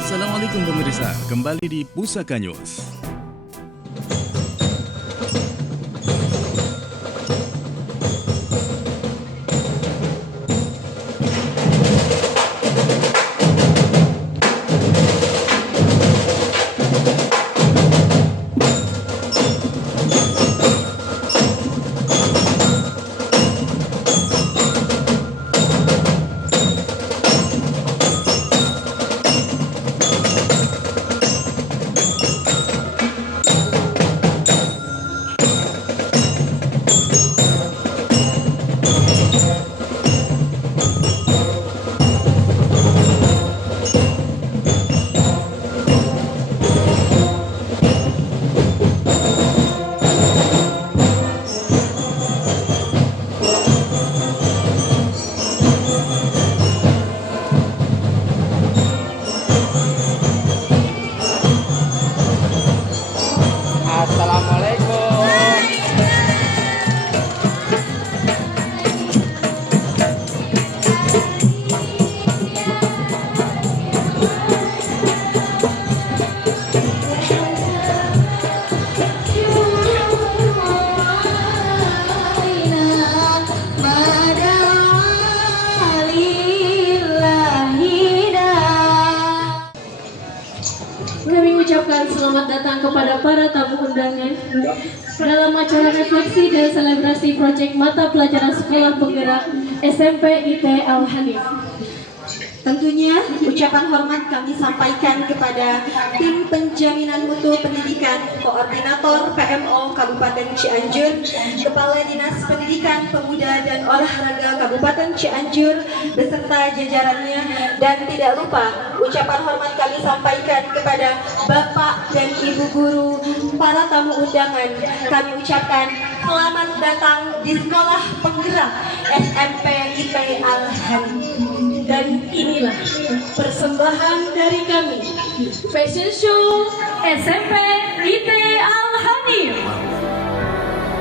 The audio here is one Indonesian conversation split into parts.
Assalamualaikum pemirsa, kembali di Pusaka News. Kami ucapkan selamat datang kepada para tamu undangan dalam acara refleksi dan selebrasi proyek mata pelajaran sekolah penggerak SMP IT Al-Hanif. Tentunya ucapan hormat kami sampaikan kepada tim penjaminan mutu pendidikan, koordinator PMO Kabupaten Cianjur, Kepala Dinas Pendidikan Pemuda dan Olahraga Kabupaten Cianjur beserta jajarannya, dan tidak lupa ucapan hormat kami sampaikan kepada Bapak dan Ibu guru, para tamu undangan. Kami ucapkan selamat datang di sekolah penggerak SMP IT Al-Hanif. Dan inilah persembahan dari kami, Fashion Show SMP IT Al-Hanif.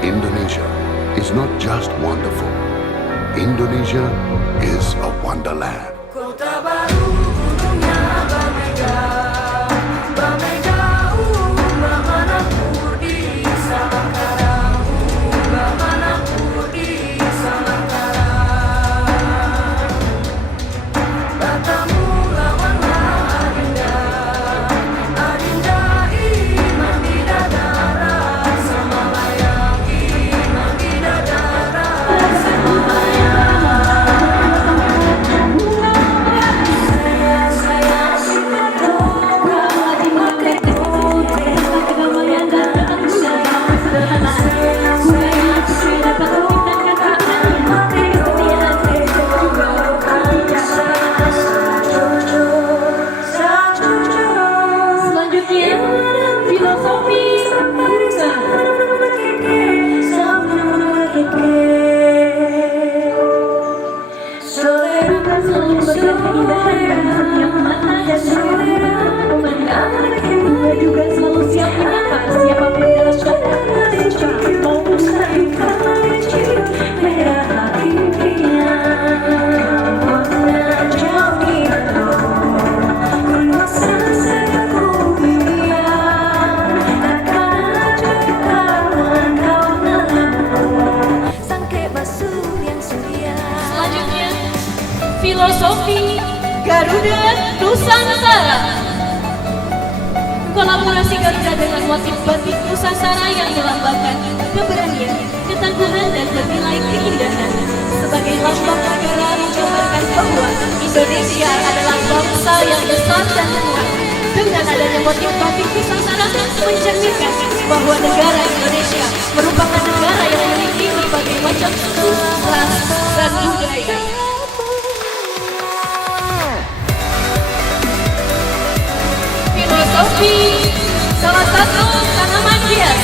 Indonesia is not just wonderful. Indonesia is a wonderland. Kota baru gunungnya Bamega, Bamanapur di Salangkarang, Bamanapur di Salangkarang. Batamu lawanlah Adinda iman bidadara, Semalayang iman bidadara, Semalayang. Juga selalu siap menyapa siapapun dalam keadaan mau mustahil merah hatinya. Selanjutnya, filosofi Garuda Nusantara. Kolaborasi Garuda dengan motif batik Nusantara yang melambangkan keberanian, ketangguhan, dan bernilai keindahan. Sebagai lambang negara menjabarkan bahwa Indonesia adalah bangsa yang besar dan kuat. Dengan adanya motif batik Nusantara mencerminkan bahwa negara Indonesia merupakan negara yang memiliki berbagai macam suku, ras, dan budaya. Filosofi salah satu tanaman hias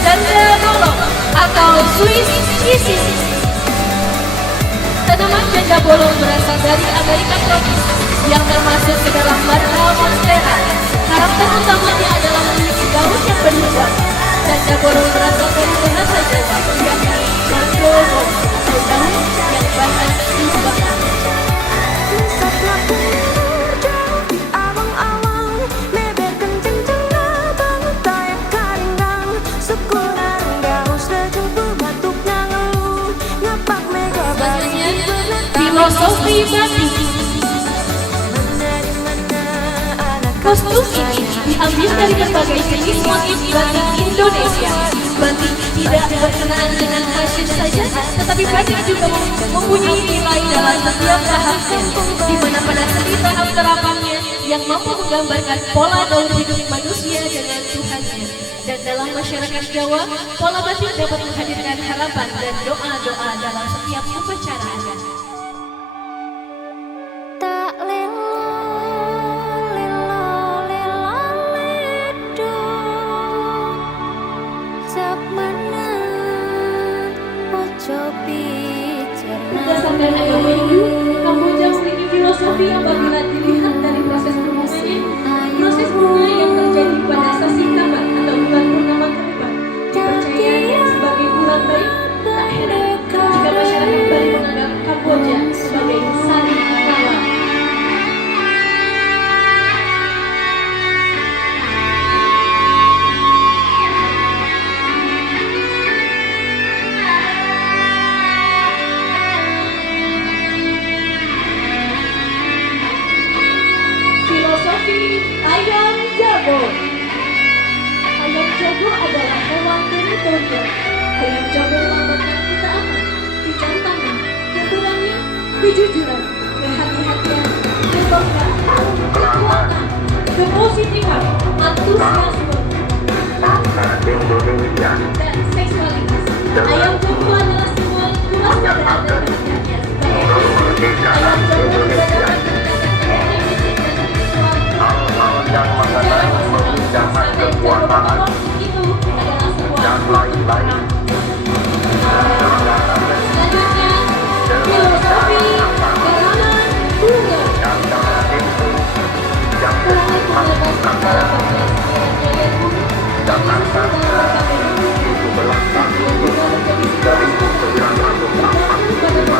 janda bolong atau Swiss cheese. Tanaman janda bolong berasal dari Amerika tropis yang termasuk ke dalam marga monstera. Karakter utamanya adalah memiliki daun yang berlubang. Janda bolong berasal dari bahasa Jawa, yakni margowo atau daun yang banyak dilubangi. Filosofi batik. Kostum ini diambil dari berbagai jenis motif batik Indonesia. Batik tidak berkenaan dengan fashion saja, tetapi batik juga mempunyai nilai dalam setiap tahapnya, di mana pada setiap tahap terapannya yang mampu menggambarkan pola gaul hidup manusia dengan Tuhannya. Dan dalam masyarakat Jawa, pola batik dapat menghadirkan harapan dan doa-doa dalam setiap upacara adat. Tak lelo lelo lelo ledo sak menang ojo bicara. Berdasarkan agama Hindu, Kamboja memiliki filosofi yang apabila dilihat dari proses bunganya, proses bunga yang terjadi pada sasi kabat atau bulan purnama keempat dipercayai sebagai bulan baik. Tak heran jika masyarakat Bali menganggap Kamboja sebagai sari kala. Filosofi ayam jago. Ayam jago adalah hewan teritorial. Ayam jago melambangkan ketaatan, kejantanan, keberanian, kejujuran, kehati-hatian, kebanggaan, kekuatan, kepositifan, antusiasme, dan seksualitas. Ayam jago adalah simbol kewaspadaan dan kehati-hatian. Ayam jago berdasarkan yang mengenai pemindahan kekuasaan dan lain-lain. Selanjutnya, filosofi karangan bunga. Dan dalam itu yang Karangan bunga disebutkan dalam Jakarta 17 Agustus 1945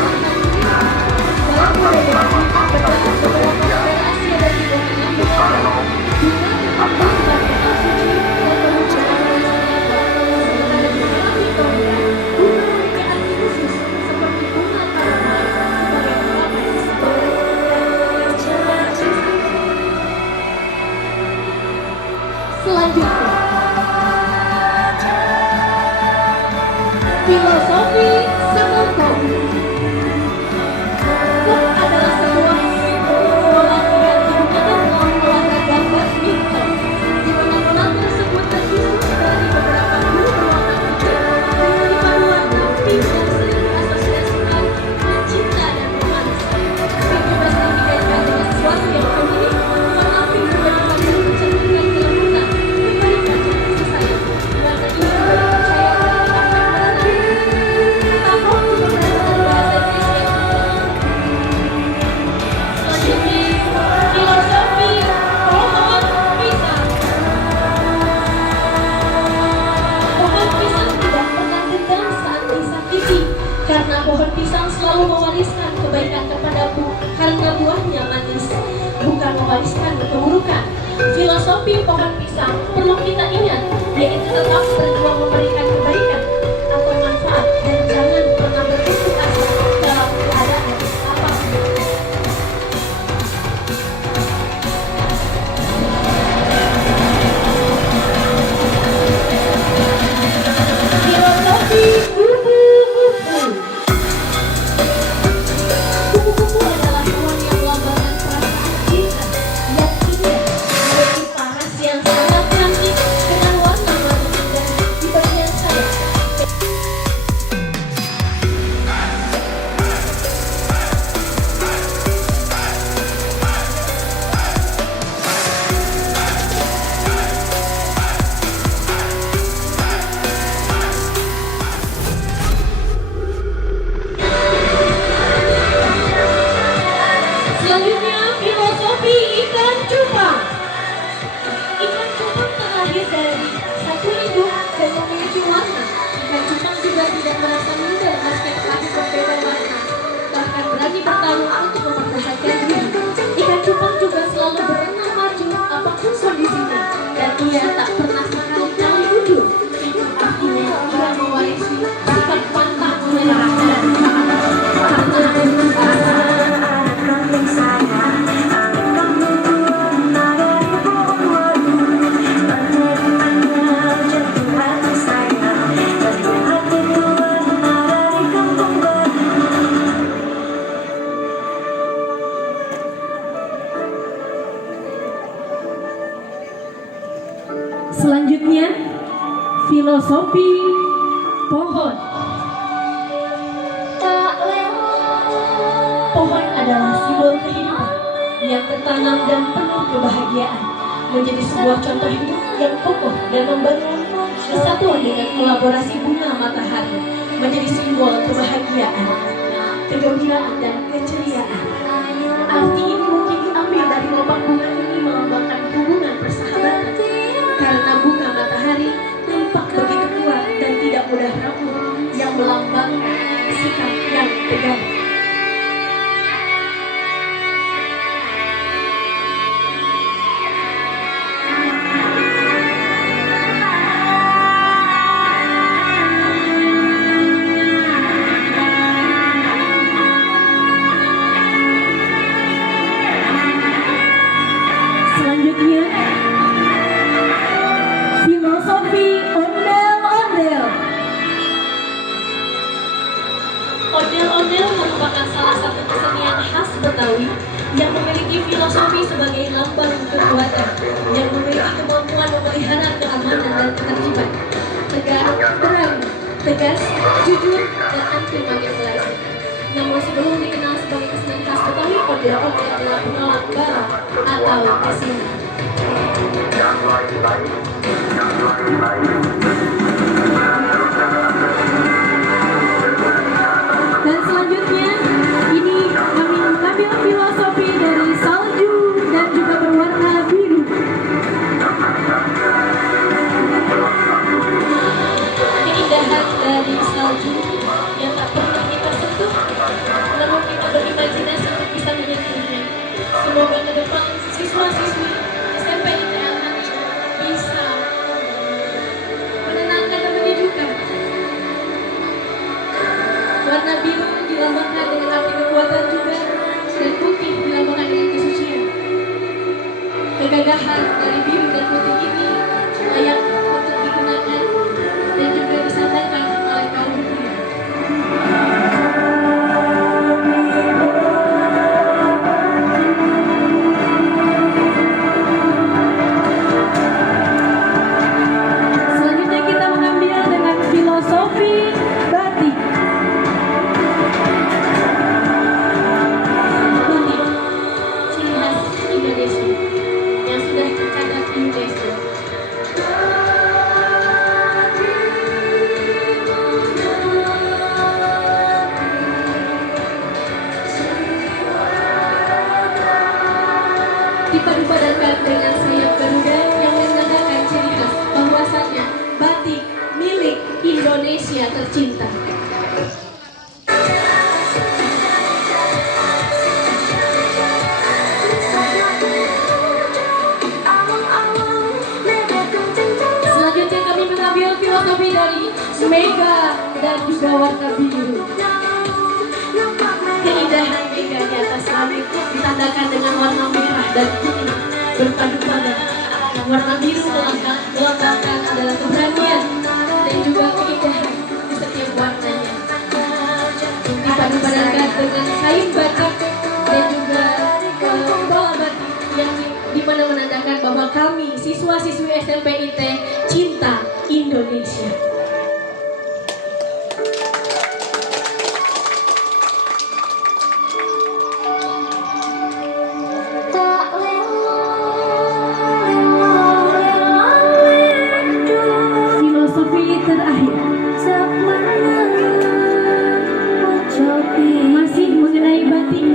atas nama bangsa Indonesia, Soekarno akan Selanjutnya, filosofi Semangkok. Kok adalah sebuah simbol bola yang digunakan dalam olahraga badminton, di mana bola tersebut tersusun dari beberapa bulu berwarna putih dengan dipaduan pink yang sering diasosiasikan dengan cinta dan romansa. Pink juga sering dikaitkan dengan sesuatu yang unik. Warna pink juga dipakai mencerminkan kelembutan, kebaikan, dan kasih sayang. Warna ini juga dipercaya meningkatkan ketenangan. Semangkok juga berasal dari bahasa Inggris yang selanjutnya, filosofi pohon pisang. Pohon pisang tidak pernah gendang saat disakiti, karena pohon pisang selalu mewariskan kebaikan kepadamu karena buahnya manis, bukan mewariskan keburukan. Filosofi pohon pisang perlu kita ingat, yaitu tetap berjuang memberikan kebaikan atau manfaat dan jangan pernah berputus asa dalam keadaan apapun. Filosofi kupu-kupu. Kupu-kupu adalah hewan yang melambangkan perasaan cinta yang indah, memiliki paras yang sangat cantik dengan warna marun dan filosofi pohon. Pohon adalah simbol kehidupan yang tertanam dan penuh kebahagiaan, menjadi sebuah contoh hidup yang kokoh dan membangun kesatuan dengan kolaborasi bunga matahari, menjadi simbol kebahagiaan, kegembiraan dan keceriaan. Arti ini mungkin diambil dari lubang bunga ini melambangkan hubungan persahabatan, karena bunga matahari tampak begitu kuat dan tidak mudah rapuh, yang melambangkan sikap yang tegar. Selanjutnya, filosofi ondel-ondel. Ondel-ondel merupakan salah satu kesenian khas Betawi yang memiliki filosofi sebagai lambang kekuatan, yang memiliki kemampuan memelihara keamanan dan ketertiban, tegar, berani, tegas, jujur, dan anti manipulasi. Namun sebelum dikenal sebagai kesenian khas Betawi, ondel-ondel adalah penolak barat atau kesini. Dan selanjutnya, ini kami mengambil filosofi dari salju dan juga berwarna biru. Keindahan dari salju yang tak pernah kita sentuh, namun kita berimajinasi untuk bisa menyentuhnya. Semoga ke depan siswa-siswi SMP ITL bisa menenangkan dan menyejukkan. Warna biru dilambangkan dengan arti kekuatan juga, dan putih dilambangkan dengan kesucian. Kegagahan dari biru dan putih ini layak untuk digunakan dan juga disadarkan oleh kaum dunia. Selanjutnya kita mengambil dengan filosofi batik. Batik, ciri khas Indonesia yang sudah tercatat di UNESCO. Dipadu-padankan dengan sayap Garuda yang menandakan ciri khas bahwasannya batik milik Indonesia tercinta. Selanjutnya kami mengambil filosofi dari mega dan juga warna biru. Keindahan mega di atas langit ditandakan dengan warna merah dan putih berpadu padan. Warna biru melambangkan adalah keberanian dan juga keindahan di setiap warnanya. Dipadu padankan dengan kain batik dan juga bola batik yang dimana menandakan bahwa kami siswa-siswi SMP IT cinta Indonesia. Filosofi terakhir masih mengenai batik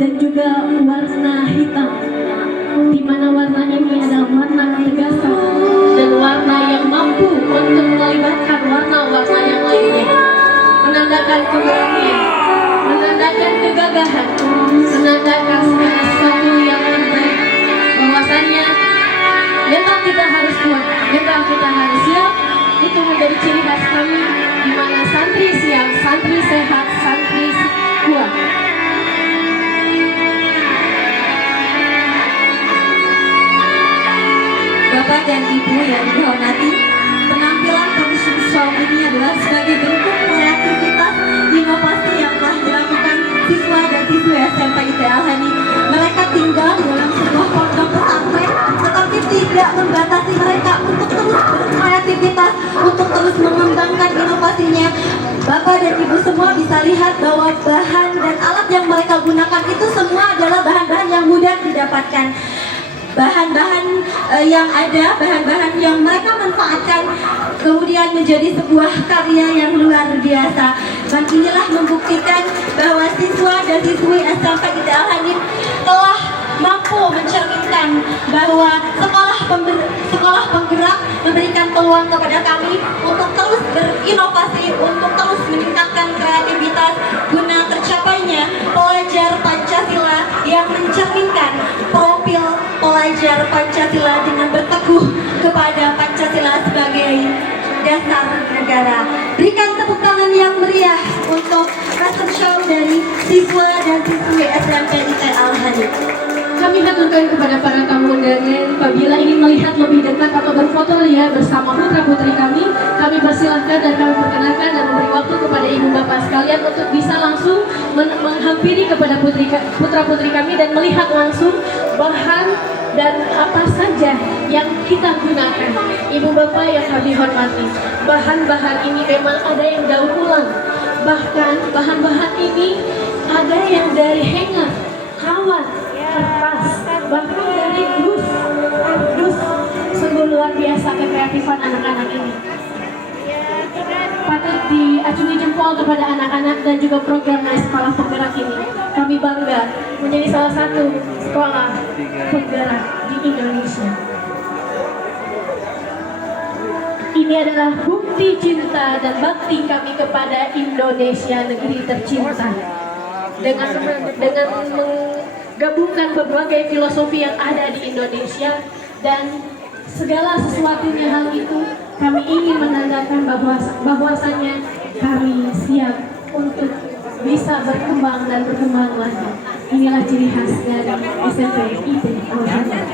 dan juga warna hitam, di mana warna ini adalah warna ketegasan dan warna yang mampu untuk melibatkan warna-warna yang lainnya, menandakan keberanian, menandakan kegagahan, menandakan segala sesuatu yang terbaik. Bahwasannya mental kita harus kuat, mental kita harus siap. Itu menjadi ciri khas kami, di mana santri siap, santri sehat, santri kuat. Bapak dan Ibu yang dihormati, penampilan kondisi visual ini adalah sebagai bentuk kreativitas inovasi yang telah dilakukan siswa dan siswi SMP ITL ini. Mereka tinggal dalam sebuah pondok pesantren, tetapi tidak membatasi mereka untuk terus berkreativitas mengembangkan inovasinya. Bapak dan Ibu semua bisa lihat bahwa bahan dan alat yang mereka gunakan itu semua adalah bahan-bahan yang mudah didapatkan. Bahan-bahan yang ada, bahan-bahan yang mereka manfaatkan kemudian menjadi sebuah karya yang luar biasa. Dan inilah membuktikan bahwa siswa dan siswi SMP ITE Al-Hanif telah mampu mencerminkan bahwa sekolah penggerak memberikan peluang kepada kami untuk terus berinovasi, untuk terus meningkatkan kreativitas guna tercapainya pelajar Pancasila yang mencerminkan profil pelajar Pancasila dengan berteguh kepada Pancasila sebagai dasar negara. Berikan tepuk tangan yang meriah untuk fashion show dari siswa dan siswi SMP ITE Al-Hanif. Kami haturkan kepada para tamu undangan, apabila ingin melihat lebih dekat atau berfoto ya bersama putra-putri kami persilahkan dan kami perkenalkan dan memberi waktu kepada ibu bapak sekalian untuk bisa langsung menghampiri kepada putra-putri kami dan melihat langsung bahan dan apa saja yang kita gunakan. Ibu bapak yang kami hormati, bahan-bahan ini memang ada yang daur ulang, bahkan bahan-bahan ini ada yang dari hanger, kawat, kertas, bahkan dari kardus. Sungguh luar biasa kekreatifan anak-anak ini. Patut diacungi jempol kepada anak-anak dan juga program sekolah penggerak ini. Kami bangga menjadi salah satu sekolah penggerak di Indonesia. Ini adalah bukti cinta dan bakti kami kepada Indonesia, negeri tercinta. Dengan menggabungkan berbagai filosofi yang ada di Indonesia dan segala sesuatunya hal itu, kami ingin menandakan bahwasannya kami siap untuk bisa berkembang dan berkembang lagi. Inilah ciri khas dari SMP ITE Al-Hanif.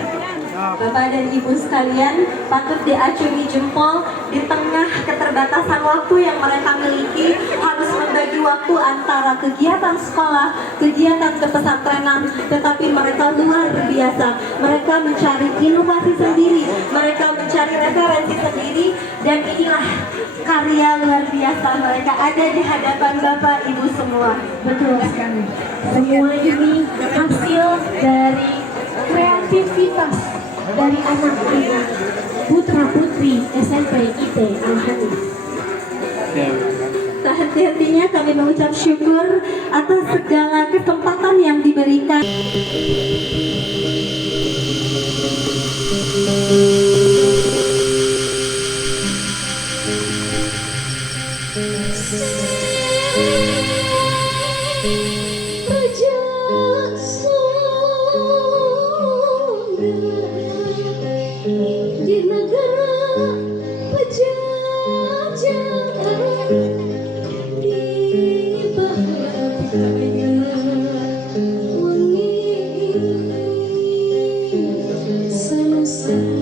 Bapak dan Ibu sekalian, patut diacungi jempol di tengah keterbatasan waktu yang mereka miliki, harus membagi waktu antara kegiatan sekolah, kegiatan kepesantrenan, tetapi mereka luar biasa. Mereka mencari inovasi sendiri, mereka mencari referensi sendiri, dan inilah karya luar biasa mereka ada di hadapan Bapak Ibu semua. Betul sekali. Semua ini hasil dari kreativitas dari anak-anak putra-putri SMP ITE Al-Hanif. Tak henti-hentinya kami mengucap syukur atas segala kesempatan yang diberikan. Di negara Pajajaran, di bahaya wangi Sanusara.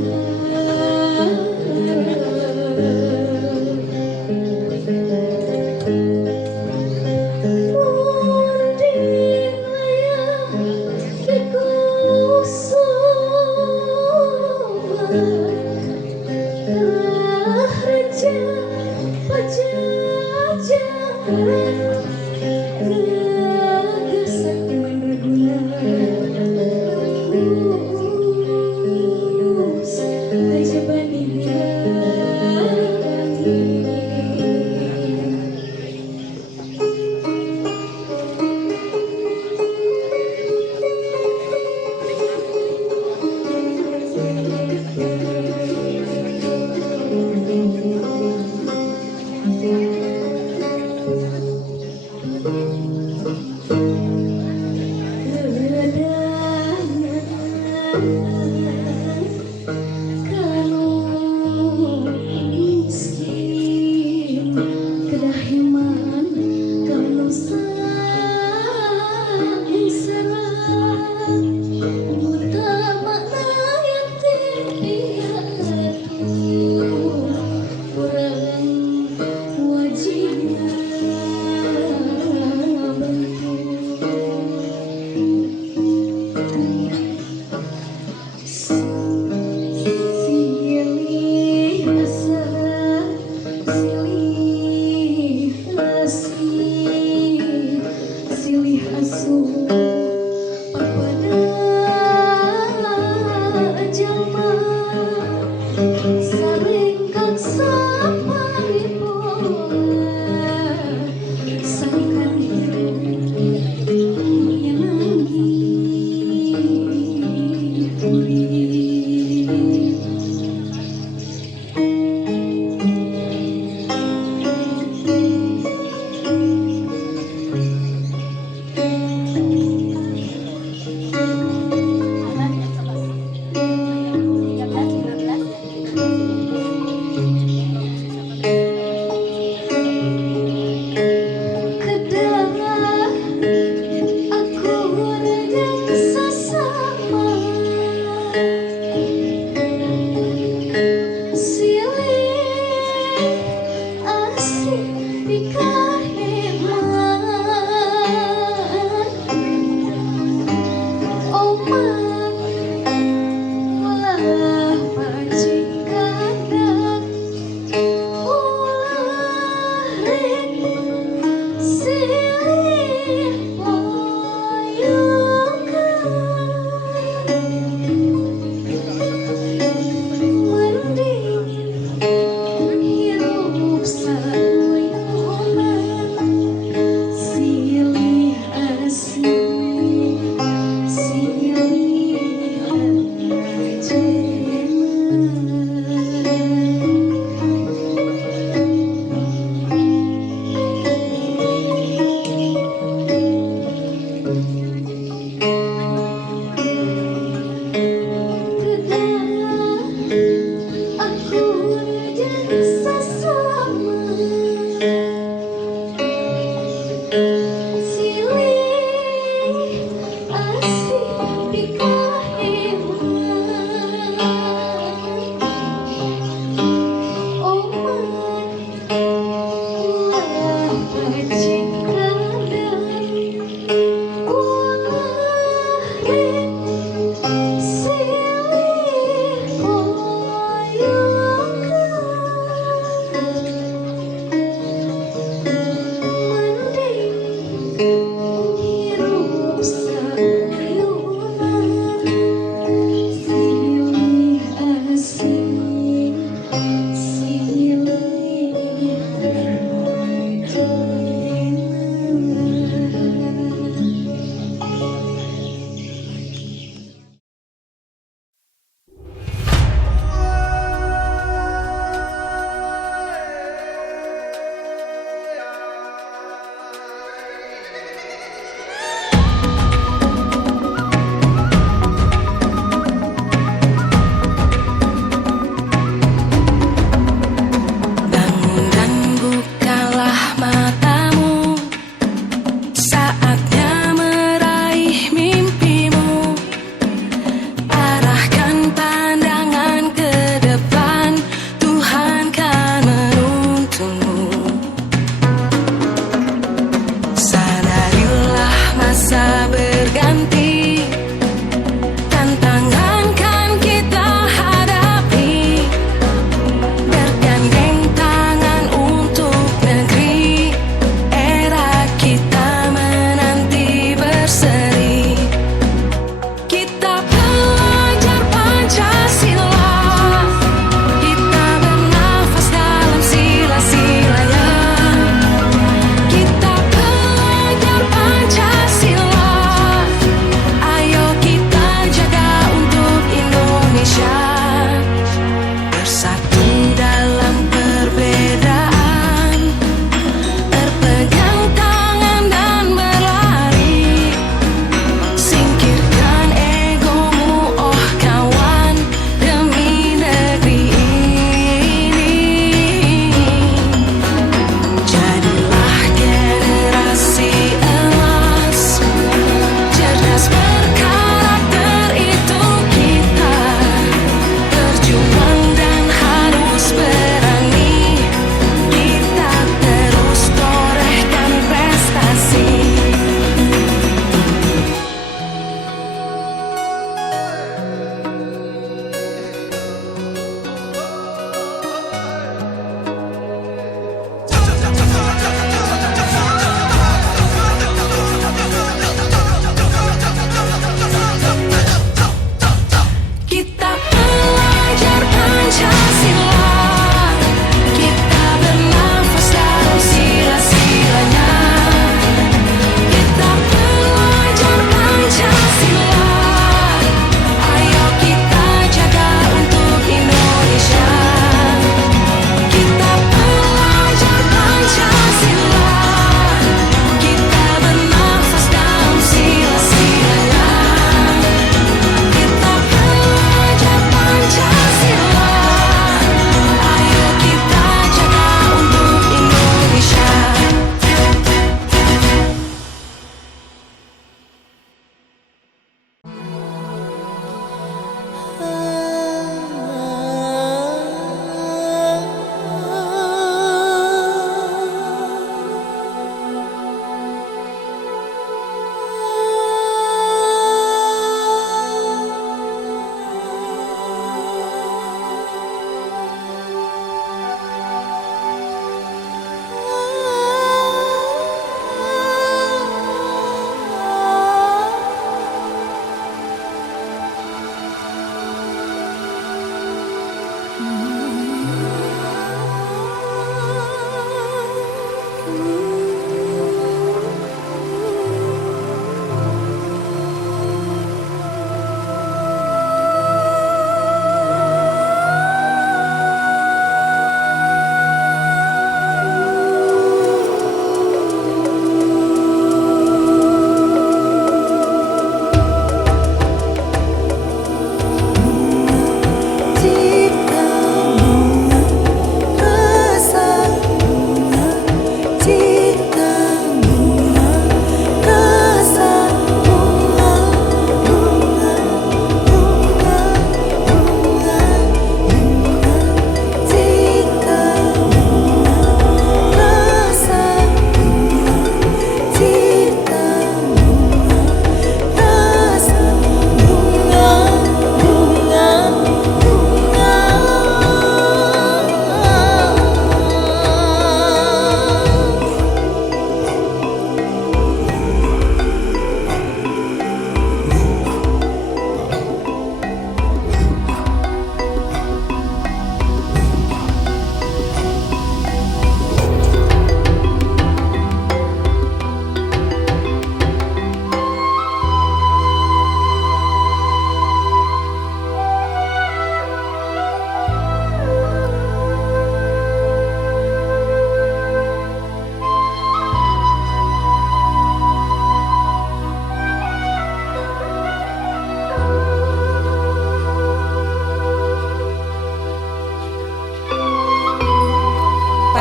Silih Hirup sauyuman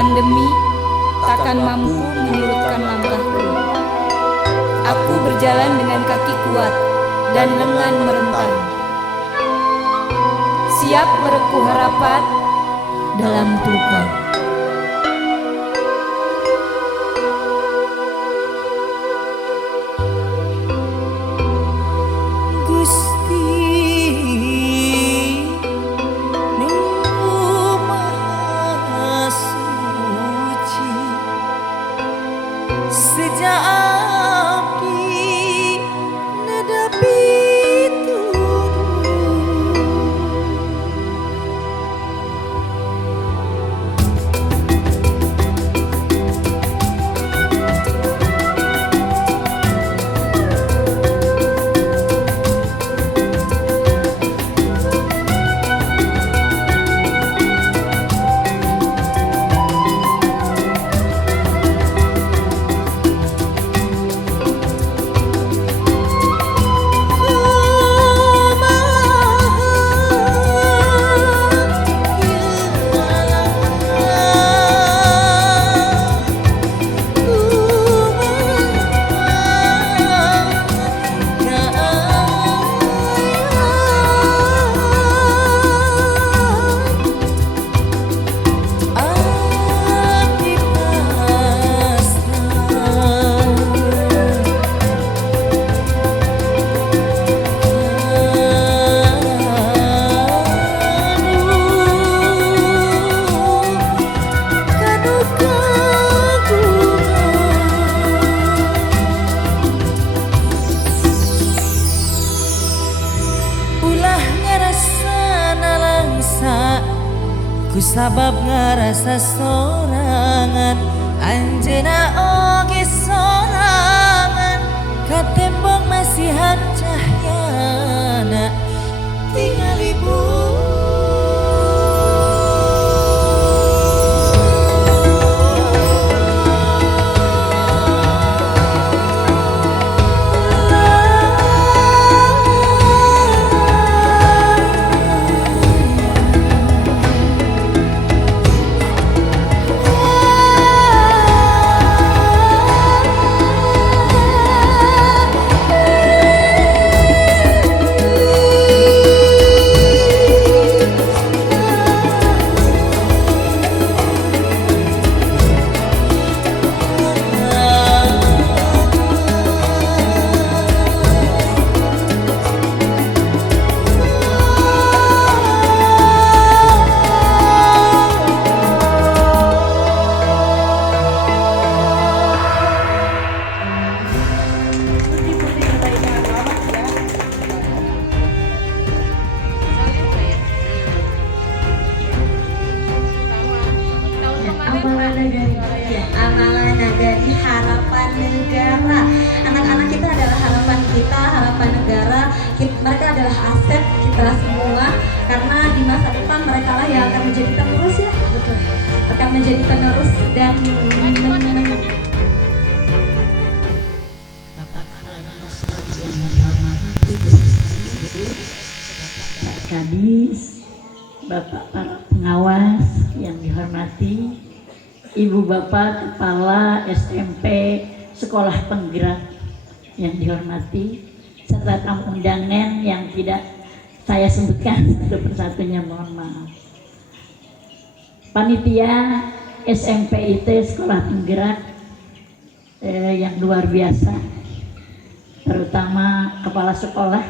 pandemi takkan mampu menyurutkan langkahku. Aku berjalan dengan kaki kuat dan lengan merentang, siap merekuh harapan dalam duka. Gusti Nu Maha Suci, sejak api nedapi ku sabab ngerasa sorangan, anjeuna oge sorangan, katembong masih hak cahyana tinggal ibu. Amalan Nagari Harapan Negara. Anak-anak kita adalah harapan kita, harapan negara. Mereka adalah aset kita semua, karena di masa depan mereka lah yang akan menjadi penerus ya, betul. Akan menjadi penerus dan Kadis, Bapak para pengawas yang dihormati, Ibu Bapak Kepala SMP Sekolah Penggerak yang dihormati, serta tamu undangan yang tidak saya sebutkan satu persatunya, mohon maaf. Panitia SMP IT Sekolah Penggerak yang luar biasa, terutama kepala sekolah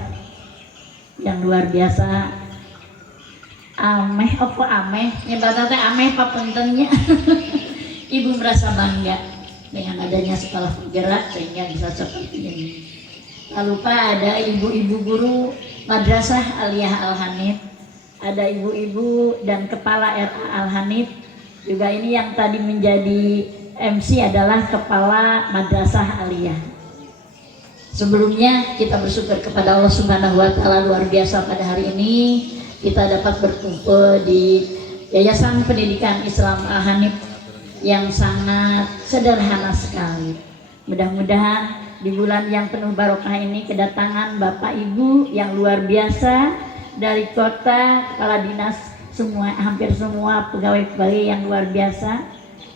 yang luar biasa. Ameh apa ameh nyebatnya ameh apa pentingnya. Ibu merasa bangga dengan adanya sekolah penggerak sehingga bisa seperti ini. Tak lupa ada ibu-ibu guru Madrasah Aliyah Al-Hanif, ada ibu-ibu dan kepala RA Al-Hanif. Juga ini yang tadi menjadi MC adalah kepala Madrasah Aliyah. Sebelumnya kita bersyukur kepada Allah Subhanahu wa Ta'ala, luar biasa pada hari ini kita dapat berkumpul di Yayasan Pendidikan Islam Al-Hanif yang sangat sederhana sekali. Mudah-mudahan di bulan yang penuh barokah ini kedatangan Bapak Ibu yang luar biasa dari kota, kepala dinas, semua hampir semua pegawai-pegawai yang luar biasa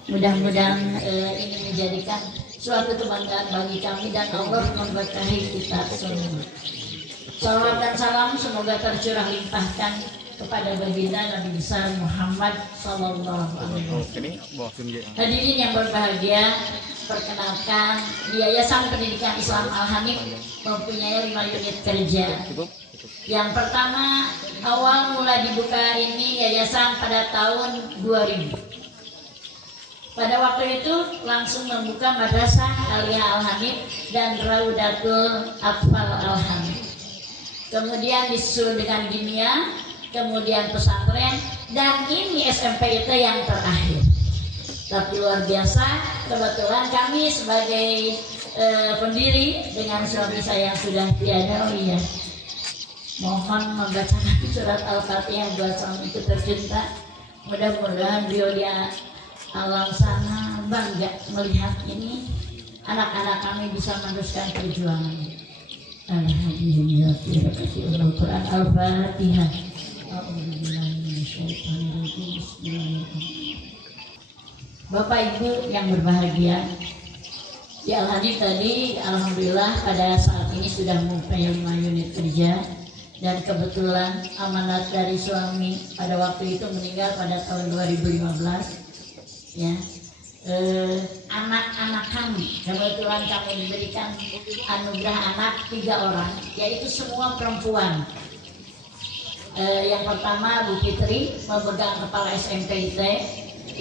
Mudah-mudahan ini menjadikan suatu kebanggaan bagi kami dan Allah memberkahi kita semua. Salawat dan salam semoga tercurah limpahkan kepada baginda Nabi besar Muhammad Sallallahu Alaihi Wasallam. Hadirin yang berbahagia, perkenalkan di Yayasan Pendidikan Islam Al-Hanif mempunyai 5 unit kerja. Yang pertama, awal mula dibuka ini yayasan pada tahun 2000. Pada waktu itu langsung membuka Madrasah Aliyah Al-Hanif dan Raudatul Atfal Al-Hanif. Kemudian disusul dengan Dinia, kemudian pesantren, dan ini SMP itu yang terakhir. Tapi luar biasa, kebetulan kami sebagai pendiri dengan suami saya yang sudah tiada, mohon membacakan surat Al-Fatihah buat suami itu tercinta. Mudah-mudahan beliau di alam sana bangga melihat ini anak-anak kami bisa meneruskan perjuangan. Alhamdulillah, terima kasih Al-Quran Al-Fatihah. Bapak Ibu yang berbahagia, di Al-Hanif tadi alhamdulillah pada saat ini sudah mempunyai 5 unit kerja, dan kebetulan amanat dari suami pada waktu itu meninggal pada tahun 2015 ya. Anak-anak kami kebetulan kami diberikan anugerah anak 3 orang, yaitu semua perempuan. Yang pertama Bu Fitri memegang kepala SMPT,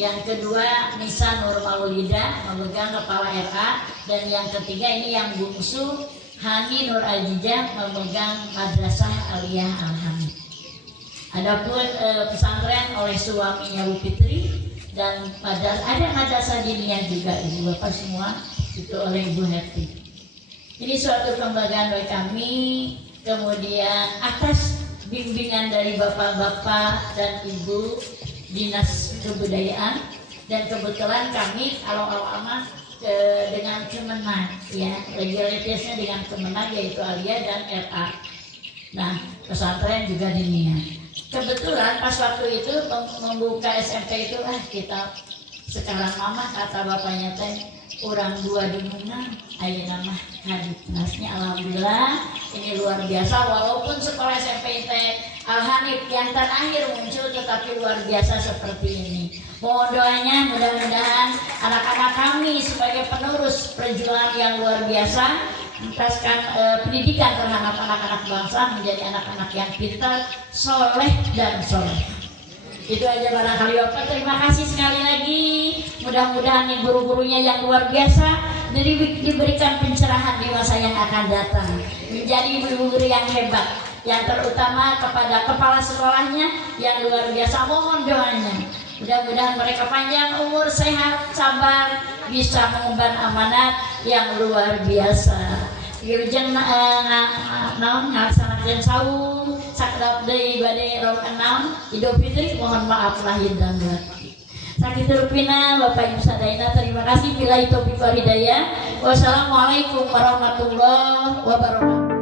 yang kedua Nisa Nur Maulida memegang kepala RA, dan yang ketiga ini yang bungsu Hani Nur Ajijah memegang Madrasah Aliyah Al-Hanif. Adapun pesantren oleh suaminya Bu Fitri, dan ada madrasah diniyah juga ibu bapak semua itu oleh Ibu Heti. Ini suatu kebanggaan bagi kami. Kemudian atas bimbingan dari bapak-bapak dan ibu dinas kebudayaan, dan kebetulan kami awal-awal dengan Kemenag ya, legalitasnya dengan Kemenag yaitu Aliyah dan RA. Nah, pesantren juga diniyah. Kebetulan pas waktu itu membuka SMP itu kita sekarang mama kata bapaknya teh orang 2 dimunang ayeuna mah kadipnasnya. Alhamdulillah ini luar biasa, walaupun sekolah SMP Al-Hanif yang terakhir muncul tetapi luar biasa seperti ini. Mohon doanya, mudah-mudahan anak-anak kami sebagai penerus perjuangan yang luar biasa menuntaskan pendidikan terhadap anak-anak bangsa menjadi anak-anak yang pintar, soleh dan soleh. Itu aja barangkali Bapak. Terima kasih sekali lagi. Mudah-mudahan nih guru-gurunya yang luar biasa diberikan pencerahan di masa yang akan datang, menjadi guru-guru yang hebat, yang terutama kepada kepala sekolahnya yang luar biasa. Mohon doanya. Mudah-mudahan mereka panjang umur, sehat, sabar, bisa mengemban amanat yang luar biasa. Jeng ngalaksanakeun saum sakedap deui bade rong 6 Idul Fitri, mohon maaf lahir dan batin. Sakitu rupina Bapak Ibu sadayana, terima kasih. Billahi taufiq wal hidayah. Wassalamualaikum warahmatullahi wabarakatuh.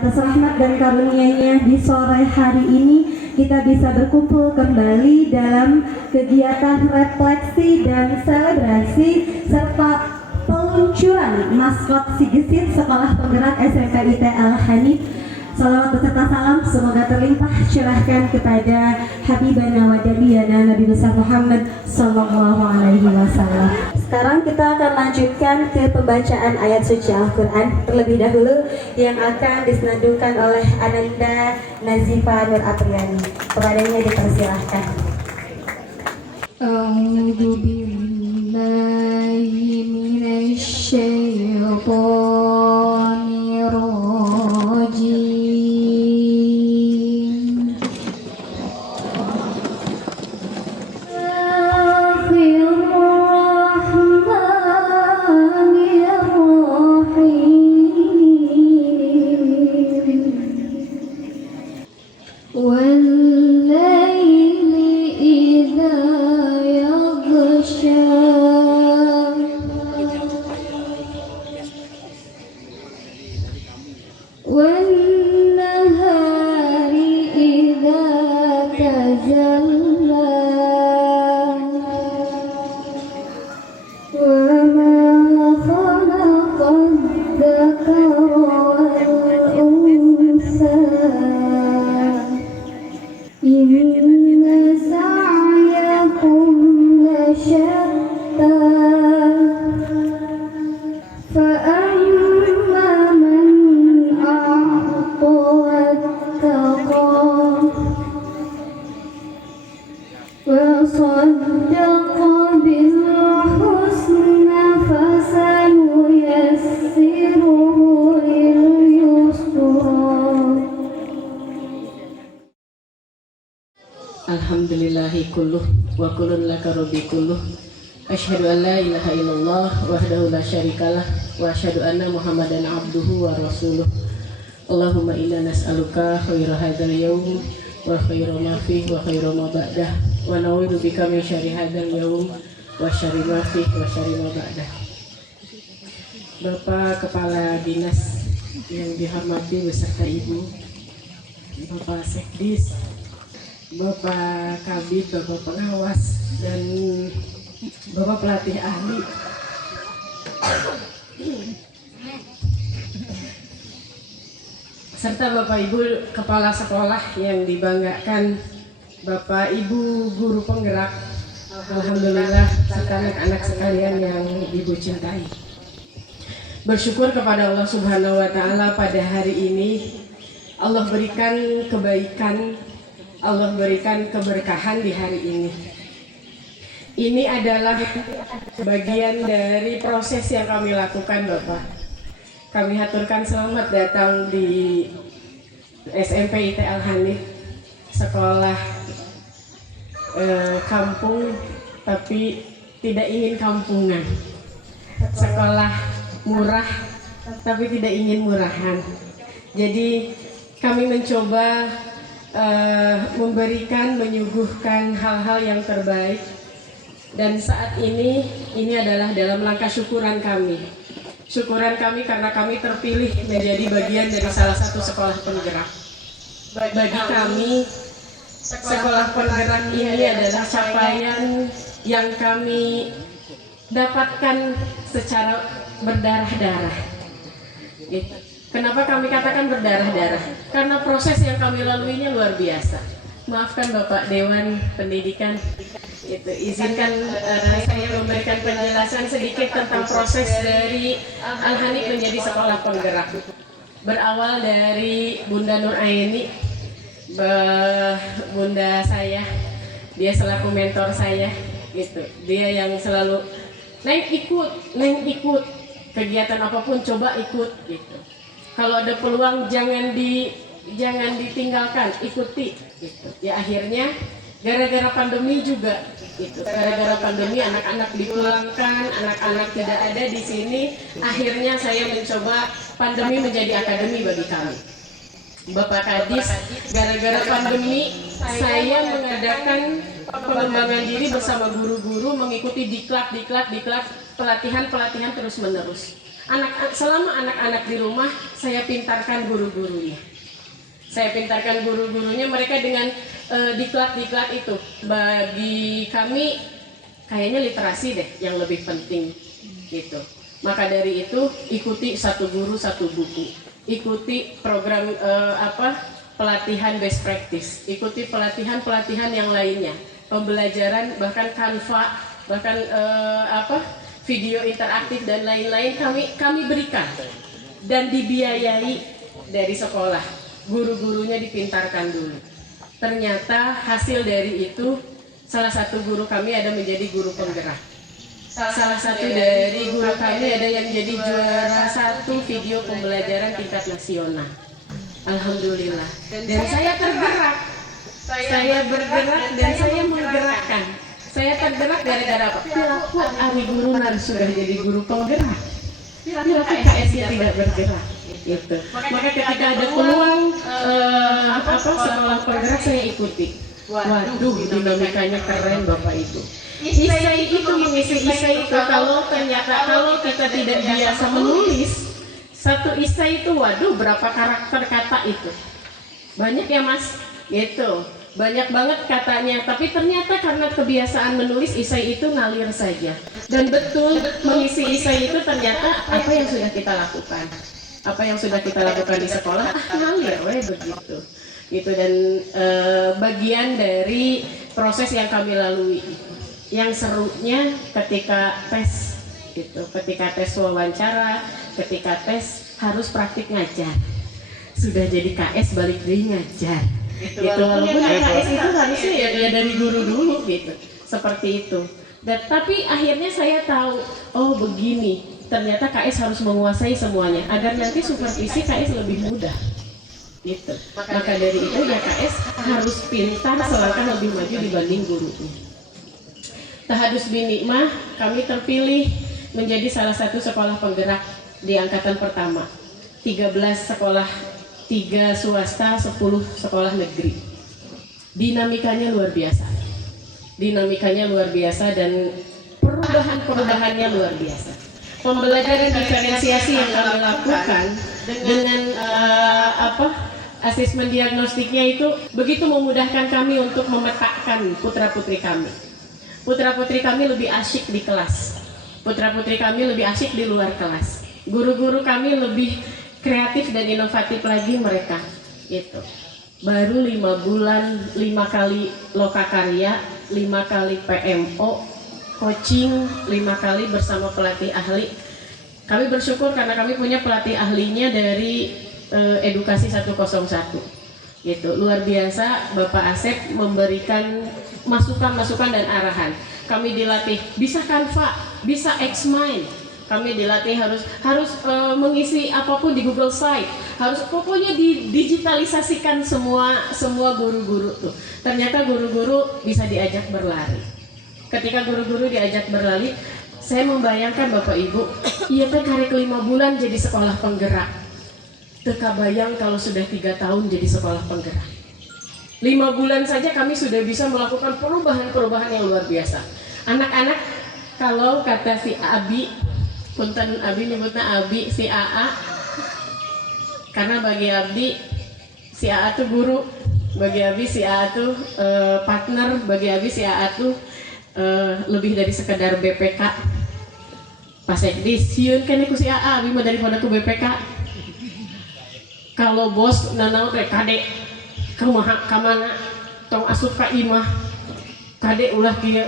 atas rahmat dan karunia-Nya di sore hari ini kita bisa berkumpul kembali dalam kegiatan refleksi dan selebrasi serta peluncuran maskot Si Gesit Sekolah Penggerak SMP IT Al-Hanif. Salawat beserta salam semoga terlimpah curahkan kepada Habibana wa Nabiyana Nabi besar Muhammad Sallallahu Alaihi Wasallam. Sekarang kita akan lanjutkan ke pembacaan ayat suci Al-Quran terlebih dahulu yang akan disenandungkan oleh Ananda Nazifa Nur Apriani. Kepadanya dipersilahkan. A'udzu billahi minasy syaithanir rajim. والليل إذا يغشى والنهار إذا تجلى وما خلق الذكر والأنثى إن سعيكم لشتى فأما من أعطى واتقى وصدق بالحسنى فسنيسره لليسرى. Alhamdulillahi kulluh wa kullun laka rabbi kulluh. Asyhadu an la ilaha illallah wahdahu la syarikalah wa asyhadu anna Muhammadan abduhu wa rasuluh. Allahumma inna nas'aluka khaira hadzal yaum wa khaira ma fihi wa khaira ma ba'dah wa na'udzu bika min syarri hadzal yaum wa syarri ma fihi wa syarri ma ba'dah. Bapak Kepala Dinas yang dihormati beserta Ibu, Bapak Sekdis, Bapak Kabid, Bapak Pengawas, dan Bapak Pelatih Ahli, serta Bapak Ibu Kepala Sekolah yang dibanggakan, Bapak Ibu Guru Penggerak, alhamdulillah, serta anak-anak sekalian yang Ibu cintai. Bersyukur kepada Allah Subhanahu wa Ta'ala pada hari ini Allah berikan kebaikan, Allah berikan keberkahan di hari ini. Ini adalah bagian dari proses yang kami lakukan, Bapak. Kami haturkan selamat datang di SMP IT Al-Hanif, sekolah kampung tapi tidak ingin kampungan, sekolah murah tapi tidak ingin murahan. Jadi kami mencoba memberikan, menyuguhkan hal-hal yang terbaik, dan saat ini adalah dalam langkah syukuran kami karena kami terpilih menjadi bagian dari salah satu sekolah penggerak. Bagi kami, sekolah penggerak ini adalah capaian yang kami dapatkan secara berdarah-darah. Kenapa kami katakan berdarah-darah? Karena proses yang kami laluinya luar biasa. Maafkan Bapak Dewan Pendidikan, izinkan saya memberikan penjelasan sedikit tentang proses dari Al-Hanif menjadi sekolah penggerak. Berawal dari Bunda Nur Aini, Bunda saya, dia selaku mentor saya, gitu. Dia yang selalu Neng ikut kegiatan apapun, coba ikut, gitu. Kalau ada peluang jangan ditinggalkan, ikuti, gitu. Ya akhirnya gara-gara pandemi juga, gitu. Gara-gara pandemi anak-anak dipulangkan, anak-anak tidak ada di sini. Akhirnya saya mencoba pandemi menjadi akademi bagi kami. Bapak Kadis, gara-gara pandemi saya mengadakan pengembangan diri bersama guru-guru, mengikuti diklat, pelatihan terus-menerus. selama anak-anak di rumah, saya pintarkan guru-gurunya. Saya pintarkan guru-gurunya, mereka dengan diklat-diklat itu. Bagi kami kayaknya literasi deh yang lebih penting gitu. Maka dari itu ikuti satu guru satu buku, ikuti program pelatihan best practice, ikuti pelatihan yang lainnya, pembelajaran bahkan Canva, bahkan video interaktif dan lain-lain kami berikan dan dibiayai dari sekolah. Guru-gurunya dipintarkan dulu. Ternyata hasil dari itu salah satu guru kami ada menjadi guru penggerak. Salah satu dari guru kami ada yang jadi juara 1 video pembelajaran tingkat nasional. Alhamdulillah. Dan saya tergerak. Saya bergerak dan saya menggerakkan. Saya tergerak gara-gara apa? Perilaku Ari Gurunan sudah jadi guru penggerak. Perilaku KSI tidak bergerak. Gitu. Maka ketika ada peluang sekolah penggerak saya ikuti. Waduh, dinamikanya keren Bapak Ibu. Isai itu mengisi isai itu kalau kita tidak biasa menulis satu isai itu, waduh berapa karakter kata itu? Banyak ya Mas, gitu. Banyak banget katanya, tapi ternyata karena kebiasaan menulis isai itu ngalir saja. Dan betul mengisi isai itu ternyata apa yang sudah kita lakukan. Apa yang sudah kita lakukan di sekolah, ngalir begitu. Gitu dan bagian dari proses yang kami lalui. Yang serunya ketika tes gitu, ketika tes wawancara, ketika tes harus praktik ngajar. Sudah jadi KS balik dari ngajar. Gitu. Walaupun KS itu harusnya ya dari guru dulu gitu. Seperti itu. Dan tapi akhirnya saya tahu, oh begini. Ternyata KS harus menguasai semuanya agar nanti supervisi KS lebih mudah. Gitu. Maka dari itu ya KS harus pintar selangkah lebih maju dibanding gurunya. Tahadus Binikmah kami terpilih menjadi salah satu sekolah penggerak di angkatan pertama. 13 sekolah, 3 swasta, 10 sekolah negeri. Dinamikanya luar biasa. Dinamikanya luar biasa dan perubahan-perubahannya luar biasa. Pembelajaran diferensiasi yang kami lakukan dengan asesmen diagnostiknya itu begitu memudahkan kami untuk memetakan putra-putri kami. Putra-putri kami lebih asyik di kelas. Putra-putri kami lebih asyik di luar kelas. Guru-guru kami lebih kreatif dan inovatif lagi mereka. Gitu. Baru 5 bulan, 5 kali lokakarya, 5 kali PMO, coaching 5 kali bersama pelatih ahli. Kami bersyukur karena kami punya pelatih ahlinya dari Edukasi 101. Gitu. Luar biasa Bapak Asep memberikan masukan-masukan dan arahan. Kami dilatih bisa Canva, bisa Xmind. Kami dilatih harus mengisi apapun di Google Slide. Harus pokoknya didigitalisasikan semua guru-guru tuh. Ternyata guru-guru bisa diajak berlari. Ketika guru-guru diajak berlari, saya membayangkan Bapak Ibu, iya teh karek 5 bulan jadi sekolah penggerak. Teka bayang kalau sudah 3 tahun jadi sekolah penggerak. 5 bulan saja kami sudah bisa melakukan perubahan-perubahan yang luar biasa. Anak-anak, kalau kata si Abi, punten Abi nyebutnya Abi, si AA, karena bagi Abi, si AA tuh guru, bagi Abi si AA tuh partner, bagi Abi si AA tuh lebih dari sekedar BPK. Pas di siun kan ku si AA, Abi mah daripada ku BPK. Kalau bos nanau teh kade kumaha kamana tong asup ka imah kade ulah kieu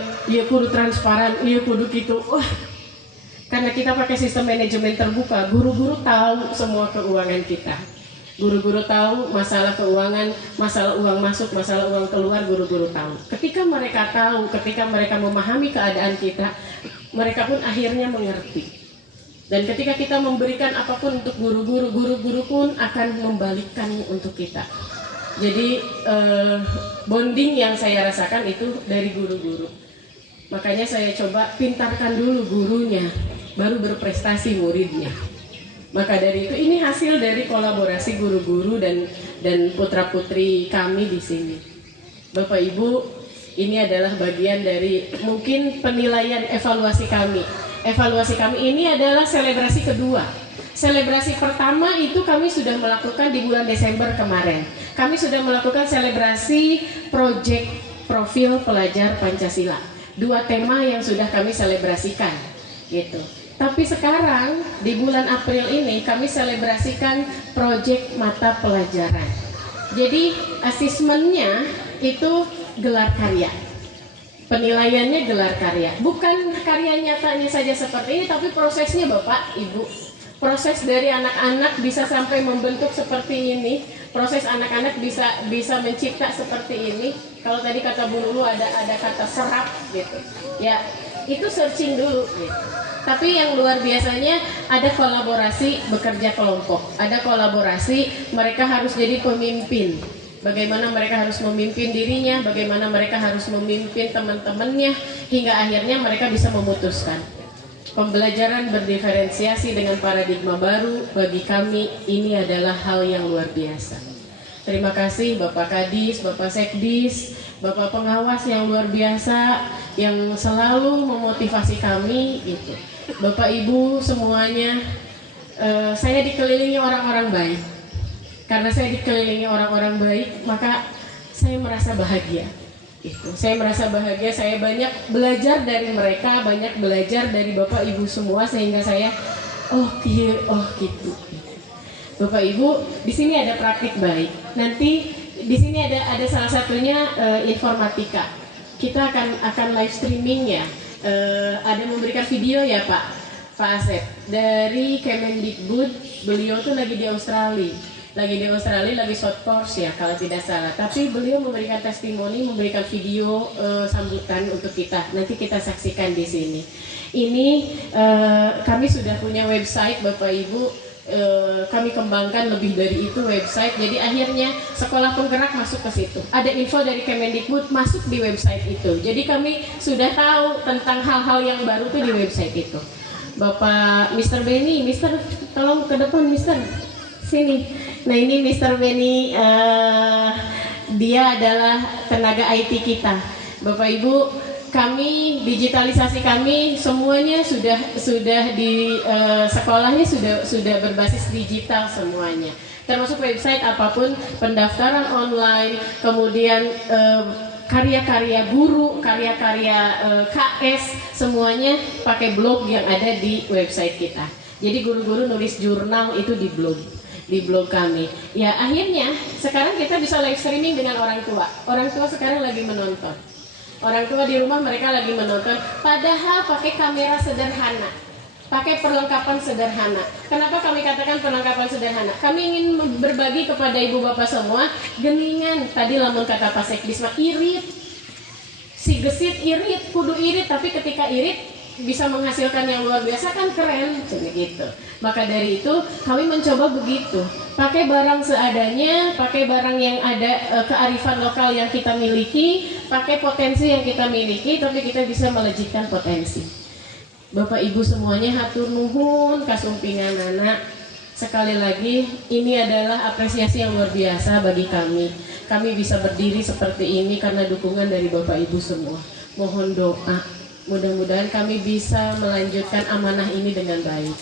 kudu transparan, ieu kudu kitu. Wah, karena kita pakai sistem manajemen terbuka, guru-guru tahu semua keuangan kita. Guru-guru tahu masalah keuangan, masalah uang masuk, masalah uang keluar, guru-guru tahu. Ketika mereka tahu, ketika mereka memahami keadaan kita, mereka pun akhirnya mengerti. Dan ketika kita memberikan apapun untuk guru-guru, guru-guru pun akan membalikkannya untuk kita. Jadi bonding yang saya rasakan itu dari guru-guru. Makanya saya coba pintarkan dulu gurunya, baru berprestasi muridnya. Maka dari itu ini hasil dari kolaborasi guru-guru dan putra-putri kami di sini. Bapak Ibu, ini adalah bagian dari mungkin penilaian evaluasi kami. evaluasi kami ini adalah selebrasi kedua. Selebrasi pertama itu kami sudah melakukan di bulan Desember kemarin. Kami sudah melakukan selebrasi proyek profil pelajar Pancasila. 2 tema yang sudah kami selebrasikan, gitu. Tapi sekarang di bulan April ini kami selebrasikan proyek mata pelajaran. Jadi asesmennya itu gelar karya. Penilaiannya gelar karya. Bukan karya nyatanya saja seperti ini, tapi prosesnya Bapak, Ibu. Proses dari anak-anak bisa sampai membentuk seperti ini. Proses anak-anak bisa mencipta seperti ini. Kalau tadi kata Bu Lulu ada kata serap gitu. Ya, itu searching dulu gitu. Tapi yang luar biasanya ada kolaborasi bekerja kelompok. Ada kolaborasi, mereka harus jadi pemimpin. Bagaimana mereka harus memimpin dirinya, bagaimana mereka harus memimpin teman-temannya, hingga akhirnya mereka bisa memutuskan. Pembelajaran berdiferensiasi dengan paradigma baru bagi kami ini adalah hal yang luar biasa. Terima kasih Bapak Kadis, Bapak Sekdis, Bapak pengawas yang luar biasa yang selalu memotivasi kami gitu. Bapak Ibu semuanya, saya dikelilingi orang-orang baik. Karena saya dikelilingi orang-orang baik, maka saya merasa bahagia. Gitu. Saya merasa bahagia, saya banyak belajar dari mereka, banyak belajar dari Bapak Ibu semua, sehingga saya gitu. Bapak Ibu, di sini ada praktik baik. Nanti di sini ada salah satunya informatika. Kita akan live streaming ya. Ada memberikan video ya Pak Asep dari Kemendikbud. Beliau tuh lagi di Australia. Lagi short course ya kalau tidak salah. Tapi beliau memberikan testimoni, memberikan video sambutan untuk kita. Nanti kita saksikan di sini. Ini kami sudah punya website Bapak Ibu. Kami kembangkan lebih dari itu website. Jadi akhirnya sekolah penggerak masuk ke situ. Ada info dari Kemendikbud masuk di website itu. Jadi kami sudah tahu tentang hal-hal yang baru tuh di website itu. Bapak Mr. Benny, Mr. tolong ke depan Mr. Sini. Nah ini Mr. Benny, dia adalah tenaga IT kita. Bapak Ibu, kami digitalisasi kami semuanya sudah di sekolahnya sudah berbasis digital semuanya. Termasuk website apapun, pendaftaran online, kemudian karya-karya guru, karya-karya KS, semuanya pakai blog yang ada di website kita. Jadi guru-guru nulis jurnal itu di blog kami. Ya akhirnya sekarang kita bisa live streaming dengan orang tua. Orang tua sekarang lagi menonton. Orang tua di rumah mereka lagi menonton. Padahal pakai kamera sederhana, pakai perlengkapan sederhana. Kenapa kami katakan perlengkapan sederhana? Kami ingin berbagi kepada ibu bapak semua. Geningan tadi lamun kata Pak Sekdis mah irit. Si gesit irit, kudu irit. Tapi ketika irit bisa menghasilkan yang luar biasa kan keren gitu. Maka dari itu kami mencoba begitu, pakai barang seadanya, pakai barang yang ada kearifan lokal yang kita miliki, pakai potensi yang kita miliki, tapi kita bisa melejitkan potensi. Bapak Ibu semuanya hatur nuhun kasumpingan anak. Sekali lagi ini adalah apresiasi yang luar biasa bagi kami. Kami bisa berdiri seperti ini karena dukungan dari Bapak Ibu semua. Mohon doa. Mudah-mudahan kami bisa melanjutkan amanah ini dengan baik.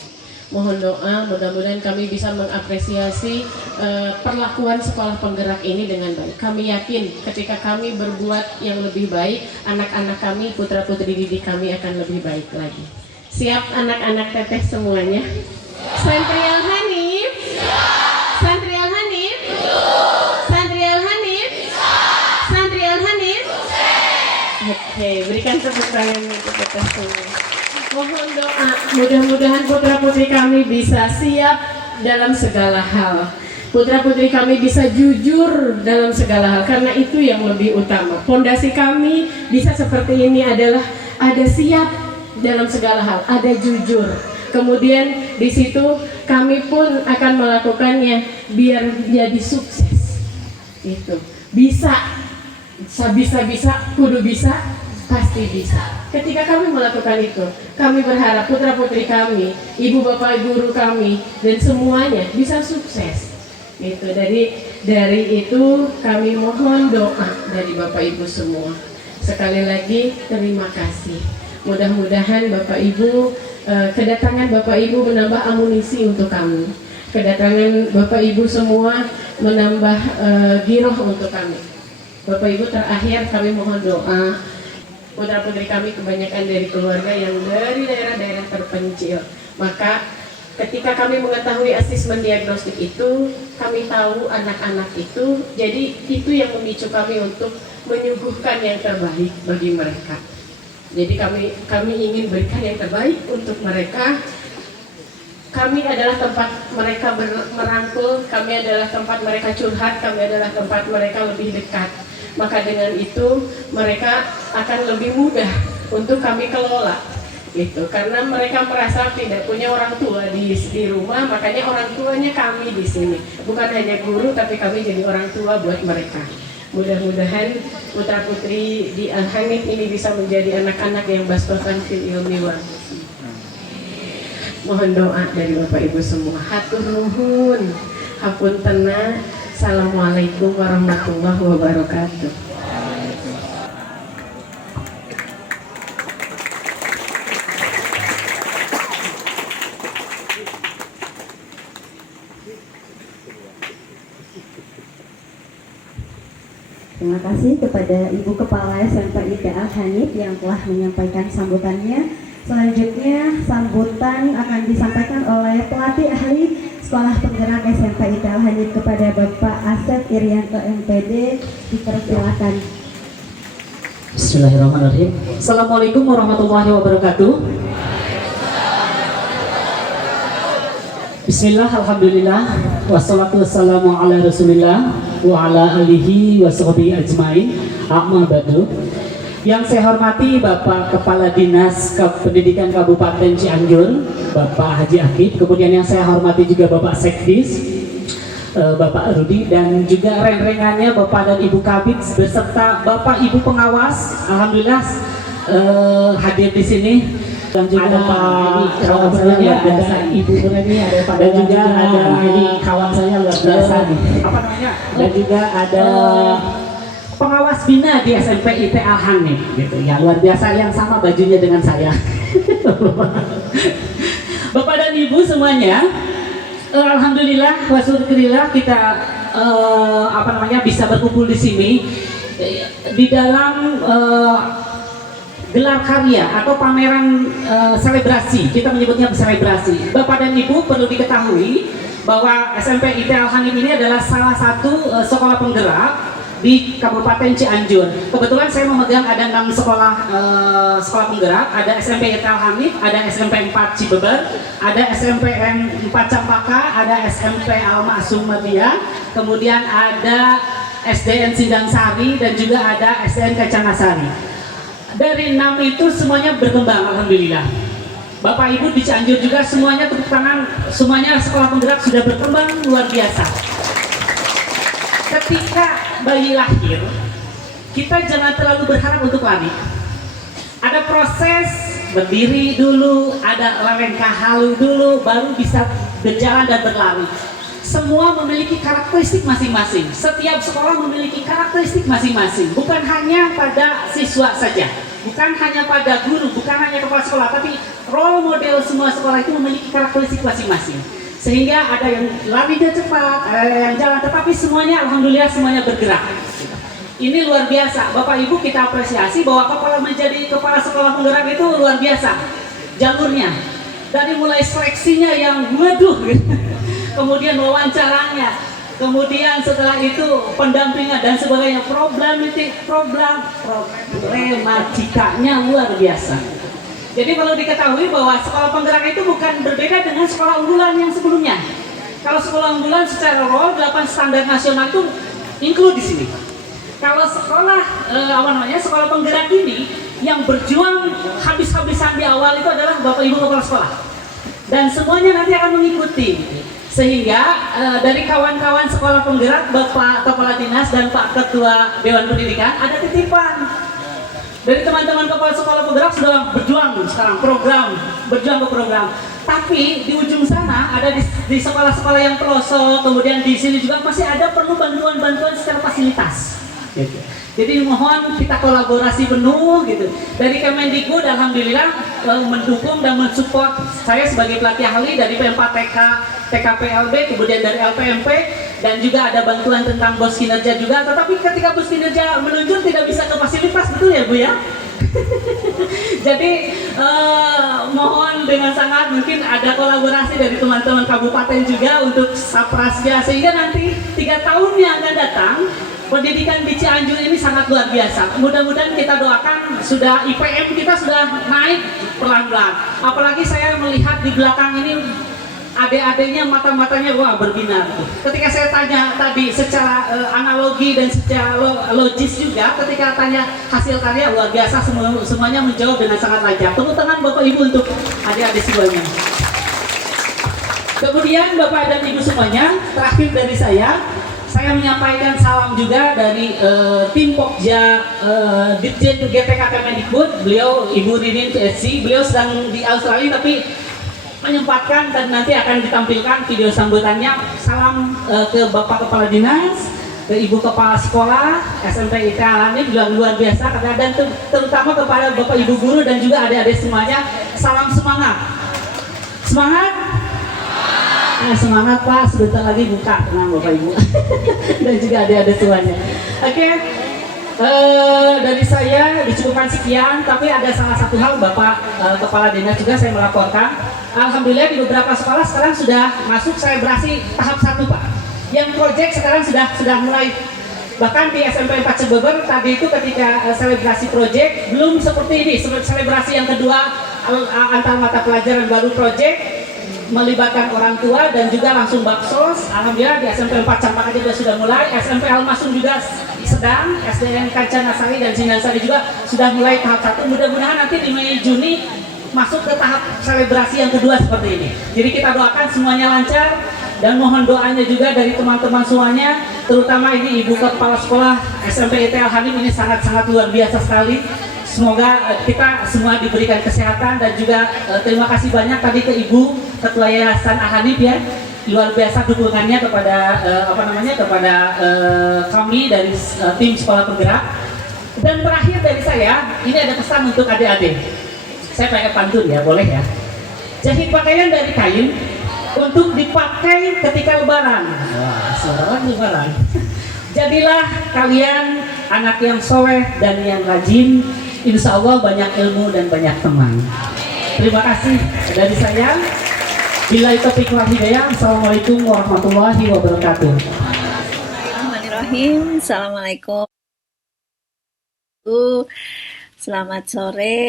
Mohon doa, mudah-mudahan kami bisa mengapresiasi perlakuan sekolah penggerak ini dengan baik. Kami yakin ketika kami berbuat yang lebih baik, anak-anak kami, putra-putri didik kami akan lebih baik lagi. Siap anak-anak teteh semuanya? Santrial Hanif? Santrial Hanif? Santrial Hanif? Santrial Hanif? Oke, berikan tepuk tangan untuk kita semua. Mohon doa, mudah-mudahan putra-putri kami bisa siap dalam segala hal. Putra-putri kami bisa jujur dalam segala hal, karena itu yang lebih utama. Fondasi kami bisa seperti ini adalah ada siap dalam segala hal, ada jujur. Kemudian di situ kami pun akan melakukannya biar jadi sukses. Itu bisa. Bisa, kudu bisa, pasti bisa. Ketika kami melakukan itu, kami berharap putra-putri kami, ibu bapak guru kami, dan semuanya bisa sukses. Gitu. Dari itu kami mohon doa dari Bapak Ibu semua. Sekali lagi terima kasih. Mudah-mudahan Bapak Ibu Kedatangan Bapak Ibu menambah amunisi untuk kami. Kedatangan Bapak Ibu semua menambah giroh untuk kami. Bapak Ibu, terakhir kami mohon doa. Putra-putri kami kebanyakan dari keluarga yang dari daerah-daerah terpencil. Maka ketika kami mengetahui asesmen diagnostik itu, kami tahu anak-anak itu, jadi itu yang memicu kami untuk menyuguhkan yang terbaik bagi mereka. Jadi kami ingin berikan yang terbaik untuk mereka. Kami adalah tempat mereka merangkul, kami adalah tempat mereka curhat, kami adalah tempat mereka lebih dekat. Maka dengan itu mereka akan lebih mudah untuk kami kelola, gitu. Karena mereka merasa tidak punya orang tua di rumah, makanya orang tuanya kami di sini. Bukan hanya guru, tapi kami jadi orang tua buat mereka. Mudah-mudahan putra putri di Al-Hanif ini bisa menjadi anak-anak yang bastokan fil ilmi wal hikmah. Mohon doa dari Bapak Ibu semua. Hatur nuhun, hapuntenna. Assalamualaikum warahmatullahi wabarakatuh. Terima kasih kepada Ibu Kepala SMP IPA Al-Hanif yang telah menyampaikan sambutannya. Selanjutnya sambutan akan disampaikan oleh pelatih ahli Sekolah Penggerak SMP IPA Al-Hanif kepada Bapak Asep Irianto MPD. Dipersilakan. Bismillahirrahmanirrahim. Assalamualaikum warahmatullahi wabarakatuh. Bismillah, alhamdulillah, wassalatu wassalamu ala rasulillah wa ala alihi wa sahbihi ajmain. Amma ba'du. Yang saya hormati Bapak Kepala Dinas Pendidikan Kabupaten Cianjur, Bapak Haji Akib. Kemudian yang saya hormati juga Bapak Sekdis, Bapak Rudi, dan juga renrengannya Bapak dan Ibu Kabid beserta Bapak Ibu pengawas. Alhamdulillah hadir di sini. Dan juga ada kawan saya, ada Ibu Nurani, ada Pak, dan juga ada kawan saya luar biasa nih. Apa namanya? Dan juga ada pengawas bina di SMP IPA Al-Hanif, gitu ya, luar biasa, yang sama bajunya dengan saya. Bapak dan Ibu semuanya, alhamdulillah wa syukurillah kita bisa berkumpul di sini di dalam gelar karya atau pameran selebrasi. Kita menyebutnya selebrasi. Bapak dan Ibu perlu diketahui bahwa SMP IPA Al-Hanif ini adalah salah satu sekolah penggerak di Kabupaten Cianjur. Kebetulan saya memegang ada 6 sekolah penggerak. Ada SMP IPA Al-Hanif, ada SMP 4 Cibeber, ada SMP 4 Campaka, ada SMP Al-Ma'sum Madiyah, kemudian ada SDN Sindang Sari, dan juga ada SDN Kacangasari. Dari 6 itu semuanya berkembang, alhamdulillah. Bapak Ibu di Cianjur juga semuanya tepuk tangan, semuanya sekolah penggerak sudah berkembang luar biasa. Ketika bayi lahir, kita jangan terlalu berharap untuk lari. Ada proses berdiri dulu, ada langkah halu dulu, baru bisa berjalan dan berlari. Semua memiliki karakteristik masing-masing. Setiap sekolah memiliki karakteristik masing-masing. Bukan hanya pada siswa saja, bukan hanya pada guru, bukan hanya kepala sekolah, tapi role model semua sekolah itu memiliki karakteristik masing-masing. Sehingga ada yang larinya cepat, ada yang jalan, tetapi semuanya alhamdulillah semuanya bergerak. Ini luar biasa. Bapak Ibu kita apresiasi bahwa menjadi kepala sekolah penggerak itu luar biasa jalurnya. Dari mulai seleksinya yang waduh, kemudian wawancaranya, kemudian setelah itu pendampingan dan sebagainya, problematikanya luar biasa. Jadi perlu diketahui bahwa sekolah penggerak itu bukan berbeda dengan sekolah unggulan yang sebelumnya. Kalau sekolah unggulan secara role 8 standar nasional itu include di sini. Kalau sekolah sekolah penggerak ini yang berjuang habis-habisan di awal itu adalah Bapak Ibu kepala sekolah. Dan semuanya nanti akan mengikuti. Sehingga dari kawan-kawan sekolah penggerak, Bapak Kepala Dinas dan Pak Ketua Dewan Pendidikan ada titipan. Dari teman-teman kepala sekolah penggerak sudah berjuang sekarang berjuang ke program. Tapi di ujung sana ada di sekolah-sekolah yang pelosok, kemudian di sini juga masih ada perlu bantuan-bantuan secara fasilitas. Jadi mohon kita kolaborasi penuh gitu. Dari Kemendikbud alhamdulillah mendukung dan mensupport saya sebagai pelatih ahli dari P4TK, TKPLB, kemudian dari LPMP, dan juga ada bantuan tentang bos kinerja juga. Tetapi ketika bos kinerja menunjuk tidak bisa ke fasilitas, betul ya Bu ya? Jadi mohon dengan sangat mungkin ada kolaborasi dari teman-teman kabupaten juga untuk Saprasja, sehingga nanti 3 tahun yang akan datang pendidikan di Cianjur ini sangat luar biasa. Mudah-mudahan kita doakan sudah IPM kita sudah naik pelan-pelan. Apalagi saya melihat di belakang ini adik-adiknya mata-matanya wah berbinar. Ketika saya tanya tadi secara analogi dan secara logis juga, ketika tanya hasil karya luar biasa, semuanya menjawab dengan sangat lancar. Tepuk tangan Bapak Ibu untuk adik-adik semuanya. Kemudian Bapak dan Ibu semuanya, terakhir dari saya menyampaikan salam juga dari tim Pokja Ditjen GPK Kemendikbud. Beliau Ibu Ririn CSC, beliau sedang di Australia tapi menyempatkan dan nanti akan ditampilkan video sambutannya. Salam ke Bapak Kepala Dinas, ke Ibu Kepala Sekolah SMP IT Al-Hanif juga luar biasa, dan terutama kepada Bapak Ibu Guru dan juga adik-adik semuanya. Salam semangat. Semangat. Semangat Pak, sebentar lagi buka, tenang Bapak Ibu dan juga adik-adik semuanya. Oke. Dari saya dicukupkan sekian, tapi ada salah satu hal Bapak Kepala Dinas juga saya melaporkan. Alhamdulillah di beberapa sekolah sekarang sudah masuk selebrasi tahap 1 Pak. Yang proyek sekarang sudah mulai. Bahkan di SMP 4 Cebeber tadi itu ketika selebrasi proyek belum seperti ini. Selebrasi yang kedua antar mata pelajaran baru proyek, melibatkan orang tua dan juga langsung baksos. Alhamdulillah di SMP 4 Cempaka juga sudah mulai, SMP Almasum juga sedang, SDN Kancana Sari dan Singasari juga sudah mulai tahap 1. Mudah-mudahan nanti di Mei Juni masuk ke tahap selebrasi yang kedua seperti ini. Jadi kita doakan semuanya lancar dan mohon doanya juga dari teman-teman semuanya, terutama ini Ibu Kepala Sekolah SMP IT Al-Hanif ini sangat-sangat luar biasa sekali. Semoga kita semua diberikan kesehatan dan juga terima kasih banyak tadi ke Ibu Ketua Yayasan Al-Hanif ya, luar biasa dukungannya kepada kepada kami dari tim sekolah penggerak. Dan terakhir dari saya, ini ada pesan untuk adik-adik. Saya pakai pantun ya, boleh ya? Jahit pakaian dari kain untuk dipakai ketika lebaran. Wah, selamat lebaran. Jadilah kalian anak yang soleh dan yang rajin. Insya Allah banyak ilmu dan banyak teman. Terima kasih dari saya. Billahi taufiq wal hidayah. Assalamualaikum warahmatullahi wabarakatuh. Bismillahirrahmanirrahim. Assalamualaikum. Selamat sore.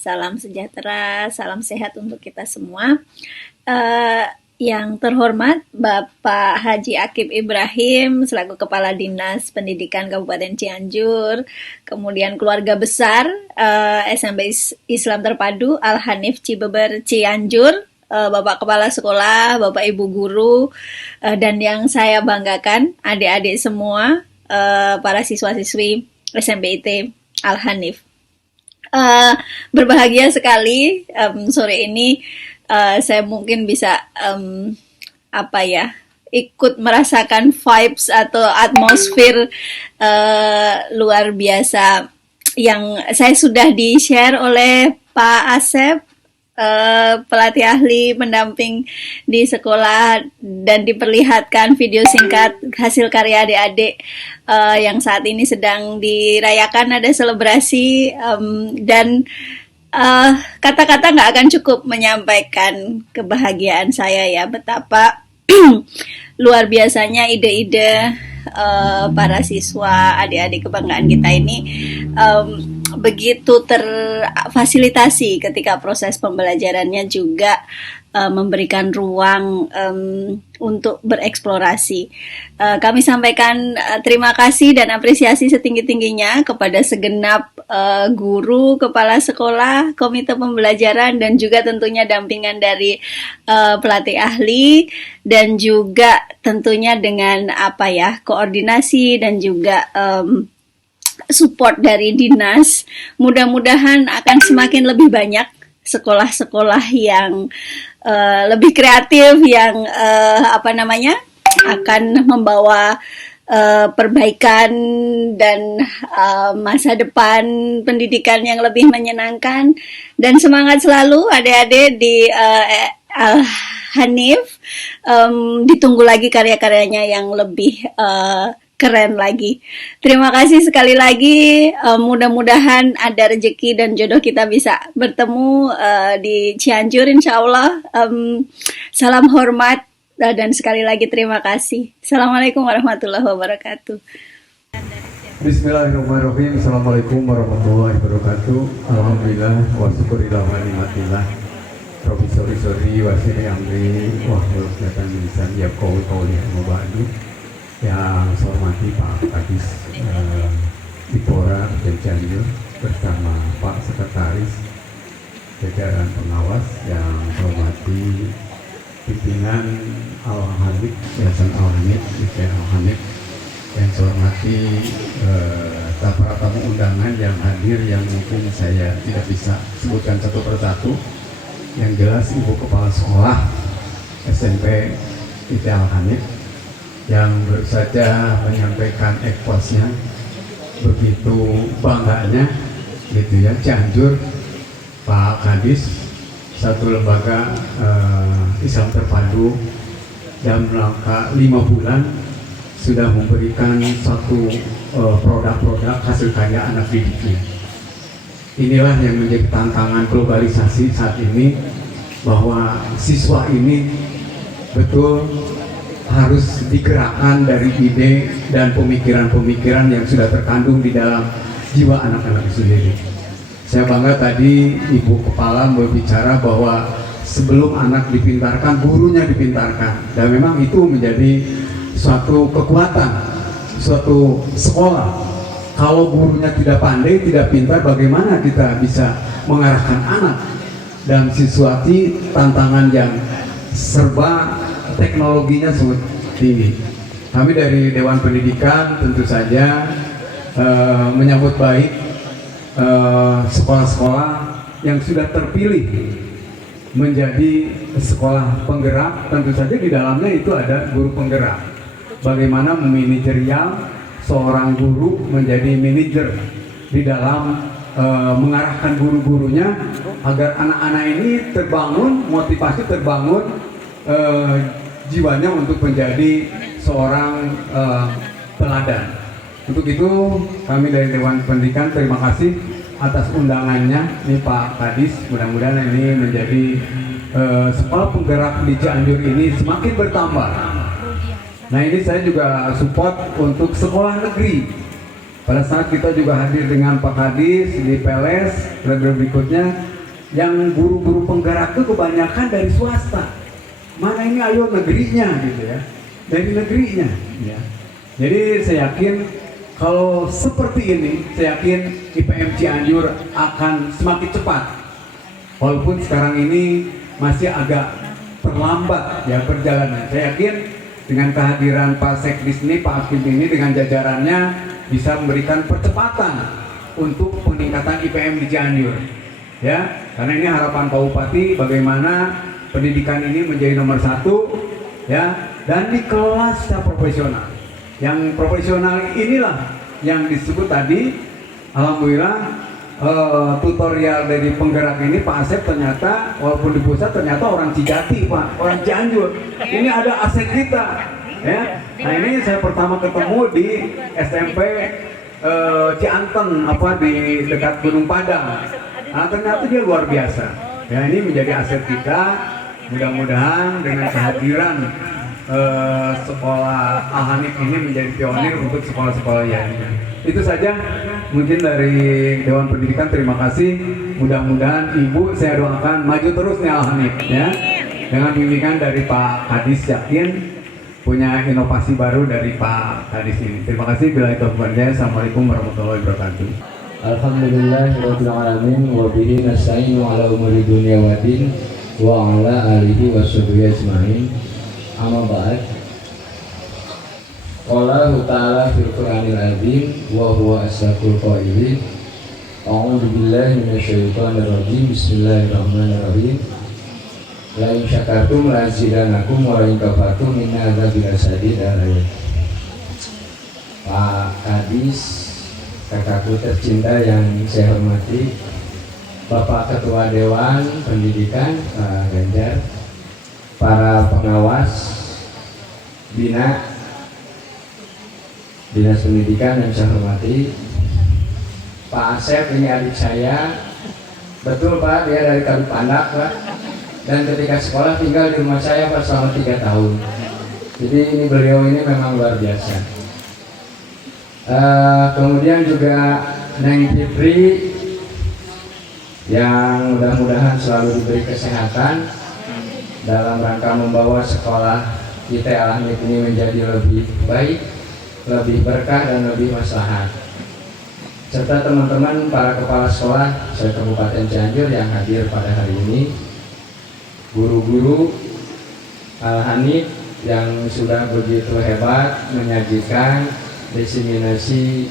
Salam sejahtera, salam sehat untuk kita semua. Yang terhormat Bapak Haji Akib Ibrahim selaku Kepala Dinas Pendidikan Kabupaten Cianjur, kemudian keluarga besar SMP Islam Terpadu Al-Hanif Cibeber Cianjur, Bapak Kepala Sekolah, Bapak Ibu Guru, dan yang saya banggakan adik-adik semua, para siswa-siswi SMP IT Al-Hanif. Berbahagia sekali sore ini saya mungkin bisa ikut merasakan vibes atau atmosfer luar biasa yang saya sudah di-share oleh Pak Asep, pelatih ahli pendamping di sekolah, dan diperlihatkan video singkat hasil karya adik-adik yang saat ini sedang dirayakan, ada selebrasi, dan kata-kata nggak akan cukup menyampaikan kebahagiaan saya ya, betapa luar biasanya ide-ide para siswa, adik-adik kebanggaan kita ini begitu terfasilitasi ketika proses pembelajarannya, juga memberikan ruang untuk bereksplorasi. Kami sampaikan terima kasih dan apresiasi setinggi-tingginya kepada segenap guru, kepala sekolah, komite pembelajaran, dan juga tentunya dampingan dari pelatih ahli, dan juga tentunya dengan koordinasi dan juga support dari dinas. Mudah-mudahan akan semakin lebih banyak sekolah-sekolah yang lebih kreatif, yang akan membawa perbaikan dan masa depan pendidikan yang lebih menyenangkan, dan semangat selalu adik-adik di Al-Hanif. Ditunggu lagi karya-karyanya yang lebih keren lagi. Terima kasih sekali lagi. Mudah-mudahan ada rezeki dan jodoh kita bisa bertemu di Cianjur insya Allah. Salam hormat dan sekali lagi terima kasih. Assalamualaikum warahmatullahi wabarakatuh. Bismillahirrahmanirrahim. Assalamualaikum warahmatullahi wabarakatuh. Alhamdulillah wa syukurillah wa nikmatillah. Profesor Isori Wasiri Amri Wahul Kelihatan Lisan ya Qauli Mubadu. Yang saya hormati Pak Kadis Dipora dan Cianjur bersama Pak Sekretaris jajaran pengawas, yang saya hormati pimpinan Al-Hanif, Yayasan Al-Hanif, Al-Hanif, yang saya hormati para tamu undangan yang hadir, yang mungkin saya tidak bisa sebutkan satu persatu. Yang jelas Ibu Kepala Sekolah SMP Al-Hanif yang baru saja menyampaikan ekosnya begitu bangganya gitu ya, Cianjur, Pak Kadis, satu lembaga Islam terpadu dalam rangka 5 bulan sudah memberikan satu produk-produk hasil karya anak didiknya. Inilah yang menjadi tantangan globalisasi saat ini, bahwa siswa ini betul harus digerakkan dari ide dan pemikiran-pemikiran yang sudah terkandung di dalam jiwa anak-anak sendiri. Saya bangga tadi Ibu Kepala berbicara bahwa sebelum anak dipintarkan, gurunya dipintarkan, dan memang itu menjadi suatu kekuatan suatu sekolah. Kalau gurunya tidak pandai, tidak pintar, bagaimana kita bisa mengarahkan anak? Dan siswati tantangan yang serba teknologinya sangat tinggi. Kami dari Dewan Pendidikan tentu saja menyambut baik sekolah-sekolah yang sudah terpilih menjadi sekolah penggerak. Tentu saja di dalamnya itu ada guru penggerak. Bagaimana memanajerial seorang guru menjadi manajer di dalam mengarahkan guru-gurunya agar anak-anak ini terbangun, motivasi terbangun, jiwanya untuk menjadi seorang teladan. Untuk itu kami dari Dewan Pendidikan terima kasih atas undangannya nih Pak Kadis. Mudah-mudahan ini menjadi sekolah penggerak di Cianjur ini semakin bertambah. Nah, ini saya juga support untuk sekolah negeri. Pada saat kita juga hadir dengan Pak Kadis di PLS periode berikutnya, yang guru-guru penggerak itu kebanyakan dari swasta. Mana ini ayo negerinya gitu ya, dari negerinya ya. Jadi saya yakin kalau seperti ini, saya yakin IPM Cianjur akan semakin cepat. Walaupun sekarang ini masih agak terlambat ya perjalanan. Saya yakin dengan kehadiran Pak Sekdis ini, Pak Hakim ini dengan jajarannya bisa memberikan percepatan untuk peningkatan IPM di Cianjur. Ya, karena ini harapan Pak Bupati bagaimana pendidikan ini menjadi nomor 1 ya, dan di kelas secara profesional. Yang profesional inilah yang disebut tadi, alhamdulillah tutorial dari penggerak ini Pak Asep ternyata walaupun di pusat ternyata orang Cijati Pak, orang Cianjur. Ini ada aset kita ya. Nah, ini saya pertama ketemu di SMP Cianten di dekat Gunung Padang. Nah, ternyata dia luar biasa. Ya, ini menjadi aset kita. Mudah-mudahan dengan kehadiran sekolah Al-Hanif ini menjadi pionir untuk sekolah-sekolah lainnya. Itu saja mungkin dari Dewan Pendidikan. Terima kasih. Mudah-mudahan Ibu saya doakan maju terus nih Al-Hanif ya. Dengan bimbingan dari Pak Kadis, yakin punya inovasi baru dari Pak Kadis ini. Terima kasih. Bila itu Assalamualaikum warahmatullahi wabarakatuh. Alhamdulillahirabbil alamin wa bihi nasta'inu ala umuri dunya waddin wa ala alihi washabihi ajmain. Amma ba'd. Qala ta'ala fil Qur'anil azim wa huwa asdaqul qailin. A'udzu billahi minasyaitonir rajim. Bismillahirrahmanirrahim. La in syakartum la azidannakum wa la in kafartum inna adzabi lasyadid. Pak Kadis, kakakku tercinta yang saya hormati, Bapak Ketua Dewan Pendidikan Pak Ganjar, para pengawas Dinas Pendidikan yang saya hormati, Pak Asep, ini adik saya, betul Pak, dia dari Kalupandak Pak, dan ketika sekolah tinggal di rumah saya Pak selama 3 tahun. Jadi ini beliau ini memang luar biasa. Kemudian juga Neng Fitri yang mudah-mudahan selalu diberi kesehatan dalam rangka membawa sekolah kita Al-Hanif ini menjadi lebih baik, lebih berkah dan lebih maslahat. Serta teman-teman para kepala sekolah se-Kabupaten Cianjur yang hadir pada hari ini, guru-guru Al-Hanif yang sudah begitu hebat menyajikan diseminasi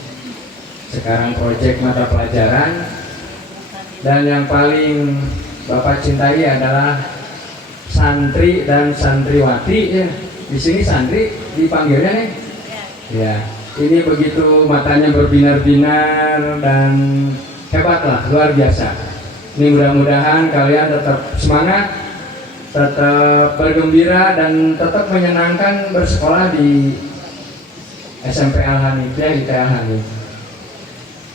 sekarang proyek mata pelajaran, dan yang paling Bapak cintai adalah santri dan santriwati ya. Di sini santri dipanggilnya nih. Ya, ini begitu matanya berbinar-binar dan hebat lah, luar biasa. Ini mudah-mudahan kalian tetap semangat, tetap bergembira dan tetap menyenangkan bersekolah di SMP Al-Hanif ya, IT Al-Hanif.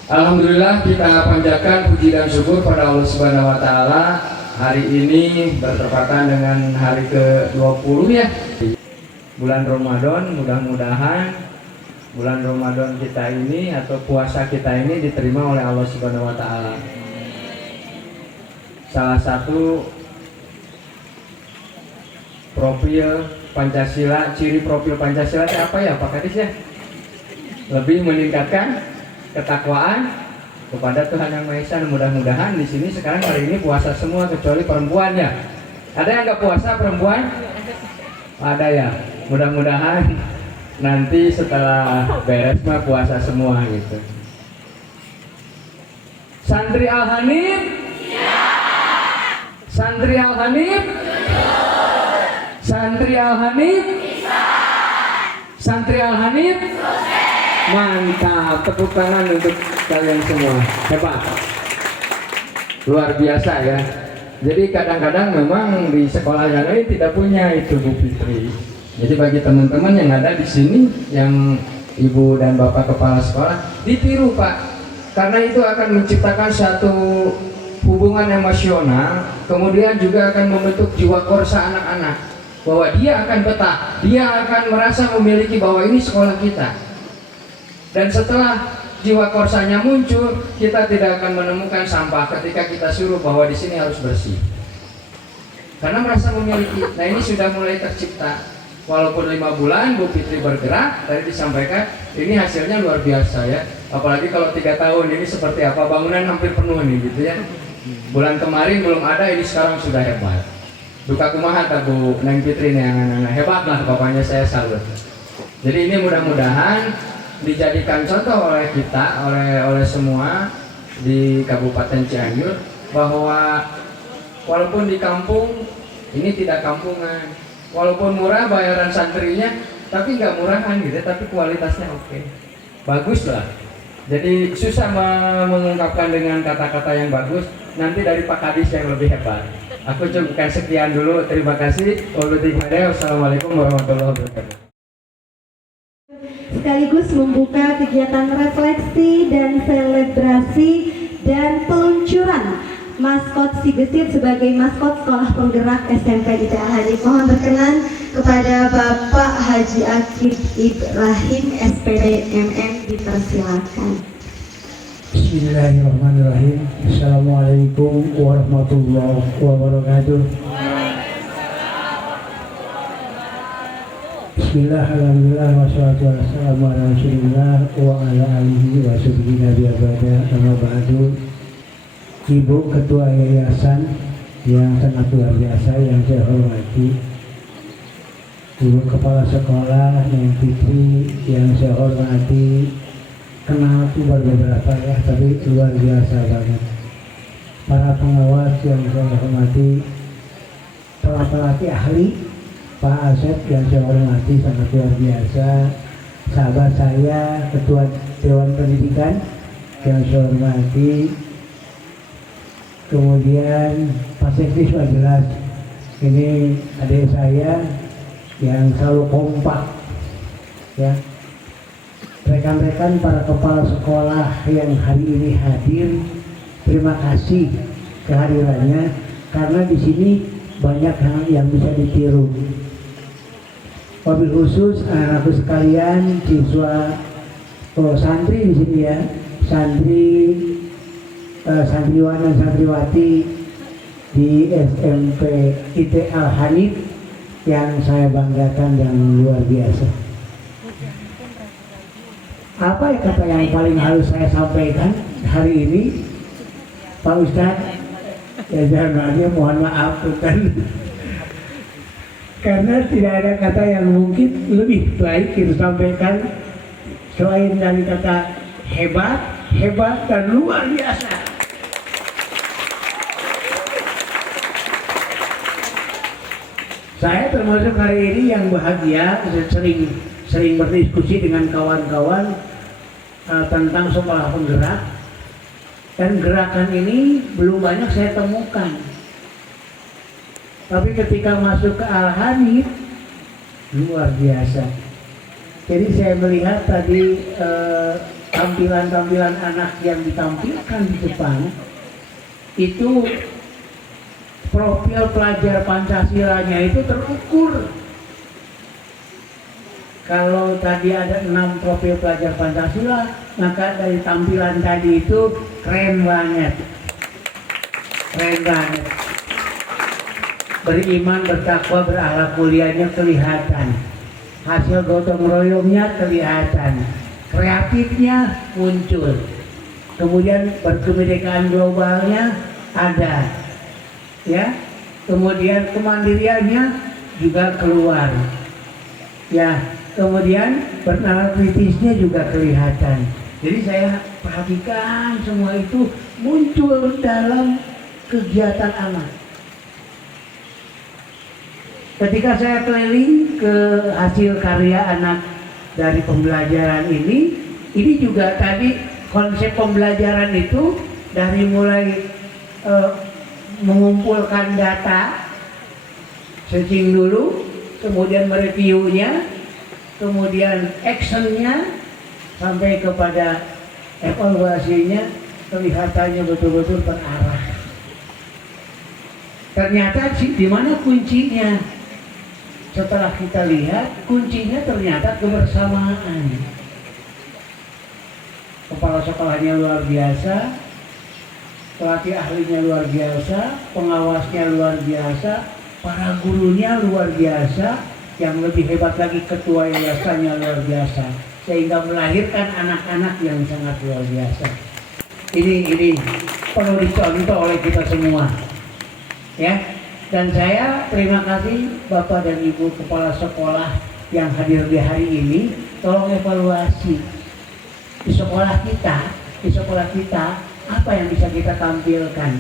Alhamdulillah kita panjatkan puji dan syukur pada Allah Subhanahu wa taala. Hari ini bertepatan dengan hari ke-20 ya. Bulan Ramadan, mudah-mudahan bulan Ramadan kita ini atau puasa kita ini diterima oleh Allah Subhanahu wa taala. Salah satu profil Pancasila, ciri profil Pancasila itu apa ya Pak Kadis ya? Lebih meningkatkan ketakwaan kepada Tuhan Yang Maha Esa. Mudah-mudahan di sini sekarang hari ini puasa semua kecuali perempuan ya. Ada yang nggak puasa perempuan? Ada ya. Mudah-mudahan nanti setelah beres mah puasa semua gitu. Santri Al-Hanif? Santri Al-Hanif? Santri Al-Hanif? Santri Al-Hanif? Mantap, tepuk tangan untuk kalian semua, hebat, luar biasa ya. Jadi kadang-kadang memang di sekolah yang lain tidak punya itu Bu Fitri. Jadi bagi teman-teman yang ada di sini, yang ibu dan bapak kepala sekolah, ditiru Pak, karena itu akan menciptakan satu hubungan emosional, kemudian juga akan membentuk jiwa korsa anak-anak, bahwa dia akan betah, dia akan merasa memiliki bahwa ini sekolah kita. Dan setelah jiwa korsanya muncul, kita tidak akan menemukan sampah ketika kita suruh bahwa di sini harus bersih. Karena merasa memiliki. Nah ini sudah mulai tercipta. Walaupun 5 bulan Bu Fitri bergerak, tadi disampaikan, ini hasilnya luar biasa ya. Apalagi kalau 3 tahun ini seperti apa, bangunan hampir penuh nih gitu ya. Bulan kemarin belum ada, ini sekarang sudah hebat. Duka kumaha tak Bu Neng Fitri nih, anak-anak hebat lah pokoknya, saya salut. Jadi ini mudah-mudahan dijadikan contoh oleh kita, oleh semua di Kabupaten Cianjur, bahwa walaupun di kampung ini tidak kampungan, walaupun murah bayaran santrinya, tapi nggak murahan gitu, tapi kualitasnya oke, bagus lah. Jadi susah mengungkapkan dengan kata-kata yang bagus, nanti dari Pak Kadis yang lebih hebat. Aku cukupkan sekian dulu, terima kasih. Wassalamualaikum warahmatullahi wabarakatuh. Sekaligus membuka kegiatan refleksi dan selebrasi dan peluncuran maskot Si Gesit sebagai maskot sekolah penggerak SMP IT Al-Hanif. Mohon berkenan kepada Bapak Haji Akib Ibrahim SPD MM, dipersilakan. Bismillahirrahmanirrahim. Assalamualaikum warahmatullahi wabarakatuh. Bismillah, alhamdulillah, wassalatu wassalamu ala rasulillah wa ala alihi wa sahbihi nabi abada, amma ba'du. Ibu Ketua Yayasan yang sangat luar biasa yang saya hormati, Ibu Kepala Sekolah Neng Fitri yang saya hormati, kenal itu baru beberapa ya, tapi luar biasa banget. Para pengawas yang saya hormati, para pelatih ahli, Pak Asep yang saya hormati sangat luar biasa, sahabat saya, Ketua Dewan Pendidikan yang saya hormati, kemudian Pak Sekdi sudah jelas, ini adik saya yang selalu kompak, ya. Rekan-rekan para kepala sekolah yang hari ini hadir, terima kasih kehadirannya, karena di sini banyak hal yang bisa ditiru. Wabil khusus anak-anakku sekalian, siswa santri di sini ya, santriwan dan santriwati di SMP IT Al-Hanif yang saya banggakan dan luar biasa. Apa ya kata yang paling harus saya sampaikan hari ini, Pak Ustadz? Ya jangan aja, mohon maaf kan. Karena tidak ada kata yang mungkin lebih baik kita sampaikan selain dari kata hebat dan luar biasa. Saya termasuk hari ini yang bahagia, sering berdiskusi dengan kawan-kawan tentang sekolah penggerak, dan gerakan ini belum banyak saya temukan. Tapi ketika masuk ke Al-Hanif, luar biasa. Jadi saya melihat tadi tampilan-tampilan anak yang ditampilkan di depan, itu profil pelajar Pancasilanya itu terukur. Kalau tadi ada 6 profil pelajar Pancasila, maka dari tampilan tadi itu keren banget. Keren banget. Beriman, bertakwa, berakhlak mulianya kelihatan. Hasil gotong royongnya kelihatan. Kreatifnya muncul. Kemudian berkebinekaan globalnya ada. Ya. Kemudian kemandiriannya juga keluar. Ya. Kemudian bernalar kritisnya juga kelihatan. Jadi saya perhatikan semua itu muncul dalam kegiatan anak. Ketika saya keliling ke hasil karya anak dari pembelajaran ini juga tadi konsep pembelajaran itu dari mulai mengumpulkan data, searching dulu, kemudian mereviewnya, kemudian actionnya, sampai kepada evaluasinya, kelihatannya betul-betul terarah. Ternyata di mana kuncinya? Setelah kita lihat, kuncinya ternyata kebersamaan. Kepala sekolahnya luar biasa, pelatih ahlinya luar biasa, pengawasnya luar biasa, para gurunya luar biasa, yang lebih hebat lagi ketua yayasannya luar biasa, sehingga melahirkan anak-anak yang sangat luar biasa. Ini perlu dicontoh oleh kita semua, ya. Dan saya terima kasih Bapak dan Ibu Kepala Sekolah yang hadir di hari ini. Tolong evaluasi di sekolah kita apa yang bisa kita tampilkan.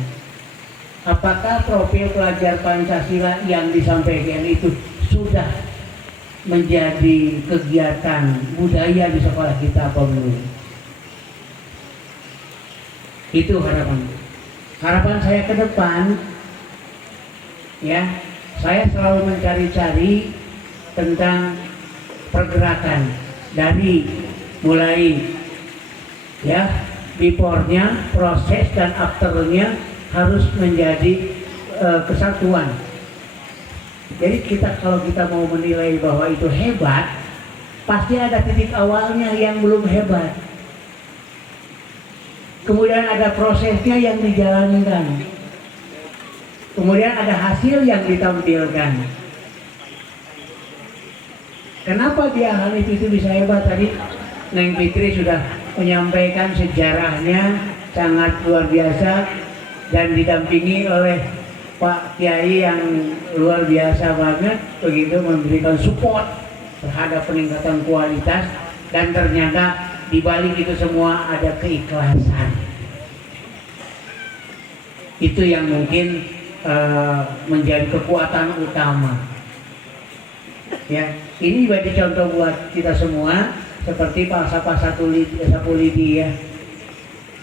Apakah profil pelajar Pancasila yang disampaikan itu sudah menjadi kegiatan budaya di sekolah kita apa belum? Itu harapan saya ke depan. Ya, saya selalu mencari-cari tentang pergerakan dari mulai ya before-nya, proses dan after-nya harus menjadi kesatuan. Jadi kalau kita mau menilai bahwa itu hebat, pasti ada titik awalnya yang belum hebat. Kemudian ada prosesnya yang dijalankan. Kemudian ada hasil yang ditampilkan. Kenapa dia Hanif itu bisa hebat? Tadi Neng Fitri sudah menyampaikan sejarahnya sangat luar biasa dan didampingi oleh Pak Kiai yang luar biasa banget, begitu memberikan support terhadap peningkatan kualitas, dan ternyata di balik itu semua ada keikhlasan. Itu yang mungkin menjadi kekuatan utama. Ya, ini bagi contoh buat kita semua. seperti falsafah sapu lidi ya.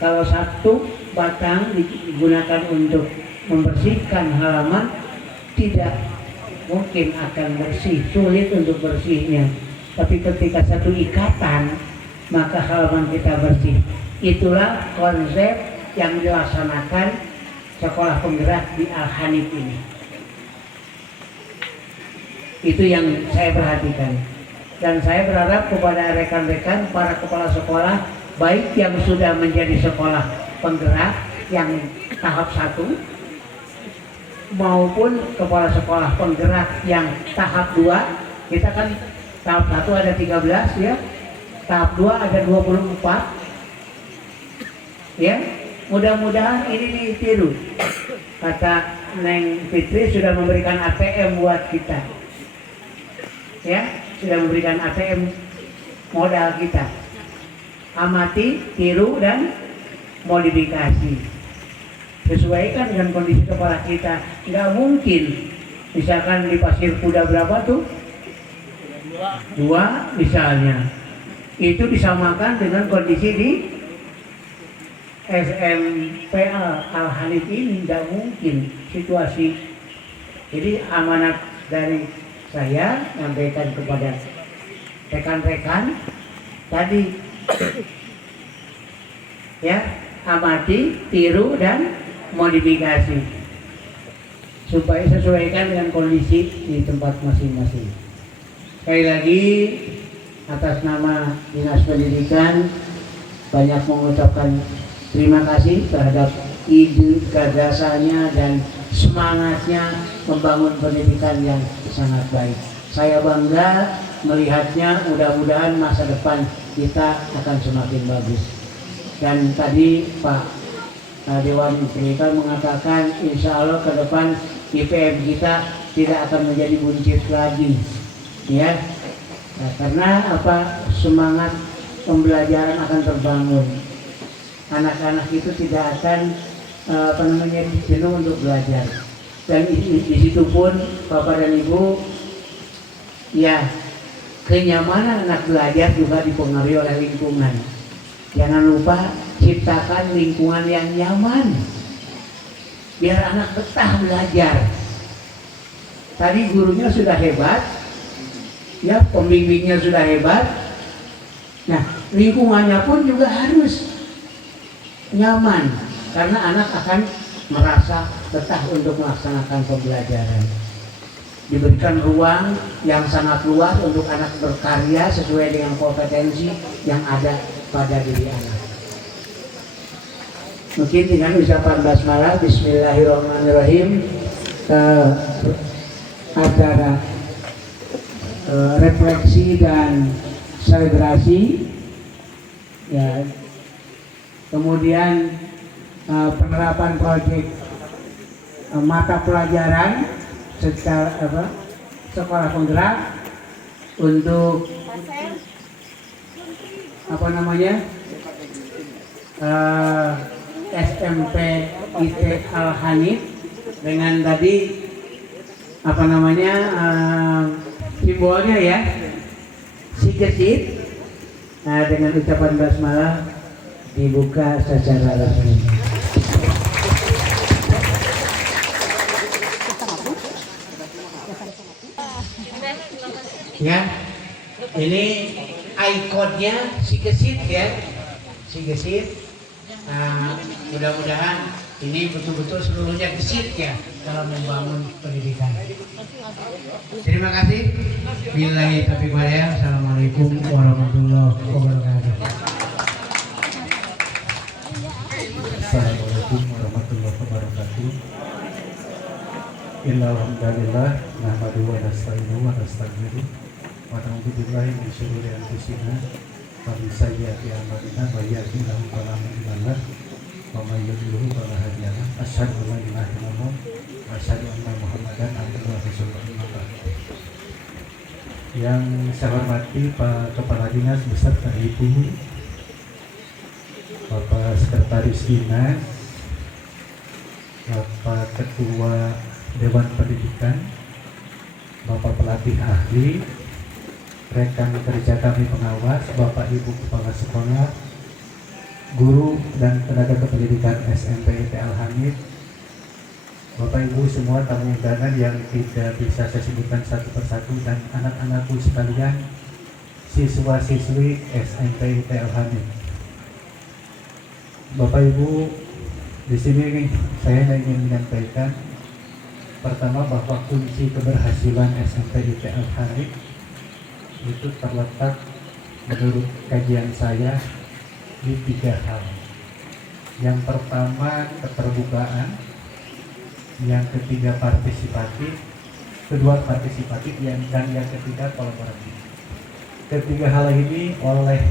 Kalau satu batang digunakan untuk membersihkan halaman, tidak mungkin akan bersih, sulit untuk bersihnya. Tapi ketika satu ikatan, maka halaman kita bersih. Itulah konsep yang dilaksanakan sekolah penggerak di Al-Hanif ini. Itu yang saya perhatikan. Dan saya berharap kepada rekan-rekan para kepala sekolah, baik yang sudah menjadi sekolah penggerak yang tahap 1 maupun kepala sekolah penggerak yang tahap 2. Kita kan tahap 1 ada 13 ya, tahap 2 ada 24 ya. Mudah-mudahan ini ditiru. Kata Neng Fitri sudah memberikan ATM buat kita ya, sudah memberikan ATM modal kita. Amati, tiru, dan modifikasi. Sesuaikan dengan kondisi kepala kita. Nggak mungkin, misalkan di Pasir Kuda berapa tuh? 2 misalnya. Itu disamakan dengan kondisi di SMP Al-Hanif ini, nggak mungkin situasi. Jadi amanat dari saya sampaikan kepada rekan-rekan tadi ya, amati, tiru, dan modifikasi supaya sesuaikan dengan kondisi di tempat masing-masing. Sekali lagi atas nama Dinas Pendidikan banyak mengucapkan terima kasih terhadap ide, gagasannya, dan semangatnya membangun pendidikan yang sangat baik. Saya bangga melihatnya, mudah-mudahan masa depan kita akan semakin bagus. Dan tadi Pak Dewan Pendidikan mengatakan insya Allah ke depan IPM kita tidak akan menjadi buncit lagi ya. Nah, karena apa, semangat pembelajaran akan terbangun. Anak-anak itu tidak akan jenuh untuk belajar. Dan di situ pun Bapak dan Ibu ya, kenyamanan anak belajar juga dipengaruhi oleh lingkungan. Jangan lupa ciptakan lingkungan yang nyaman biar anak betah belajar. Tadi gurunya sudah hebat ya, pembimbingnya sudah hebat. Nah, lingkungannya pun juga harus nyaman, karena anak akan merasa betah untuk melaksanakan pembelajaran. Diberikan ruang yang sangat luas untuk anak berkarya sesuai dengan kompetensi yang ada pada diri anak. Mungkin dengan ucapan basmalah Bismillahirrahmanirrahim acara refleksi dan selebrasi ya. Kemudian penerapan proyek mata pelajaran secara sekolah penggerak untuk SMP IT Al-Hanif dengan tadi simbolnya ya, Sigesit. Nah, dengan ucapan basmalah dibuka secara resmi. Ya, ini ikonnya Sigesit ya, Sigesit. Mudah-mudahan ini betul-betul seluruhnya gesit ya dalam membangun pendidikan. Terima kasih. Billahi taufiq wal hidayah. Assalamualaikum warahmatullahi wabarakatuh. Assalamualaikum warahmatullahi wabarakatuh. Innalhamdalillah nahmaduhu wa nasta'inuhu wa nastaghfiruh wa na'udzu billahi min syururi anfusina wa min sayyiati a'malina may yahdihillahu fala mudilla lahu wa may yudlilhu fala hadiya lahu. Asyhadu an la ilaha illallah wa asyhadu anna Muhammadan abduhu wa rasuluh. Yang saya hormati Pak Kepala Dinas beserta Ibu, Bapak Sekretaris Dinas, Bapak Ketua Dewan Pendidikan, Bapak Pelatih Ahli, rekan kerja kami pengawas, Bapak Ibu Kepala Sekolah, guru dan tenaga kependidikan SMP IT Al-Hamid, Bapak Ibu semua tamu undangan yang tidak bisa saya sebutkan satu persatu, dan anak-anakku sekalian, siswa-siswi SMP IT Al-Hamid. Bapak Ibu, di sini saya ingin menyampaikan pertama bahwa kunci keberhasilan SMP IT Al-Hamid itu terletak menurut kajian saya di 3 hal. Yang pertama keterbukaan, yang ketiga partisipatif, kedua partisipatif, dan yang ketiga kolaboratif. Ketiga hal ini oleh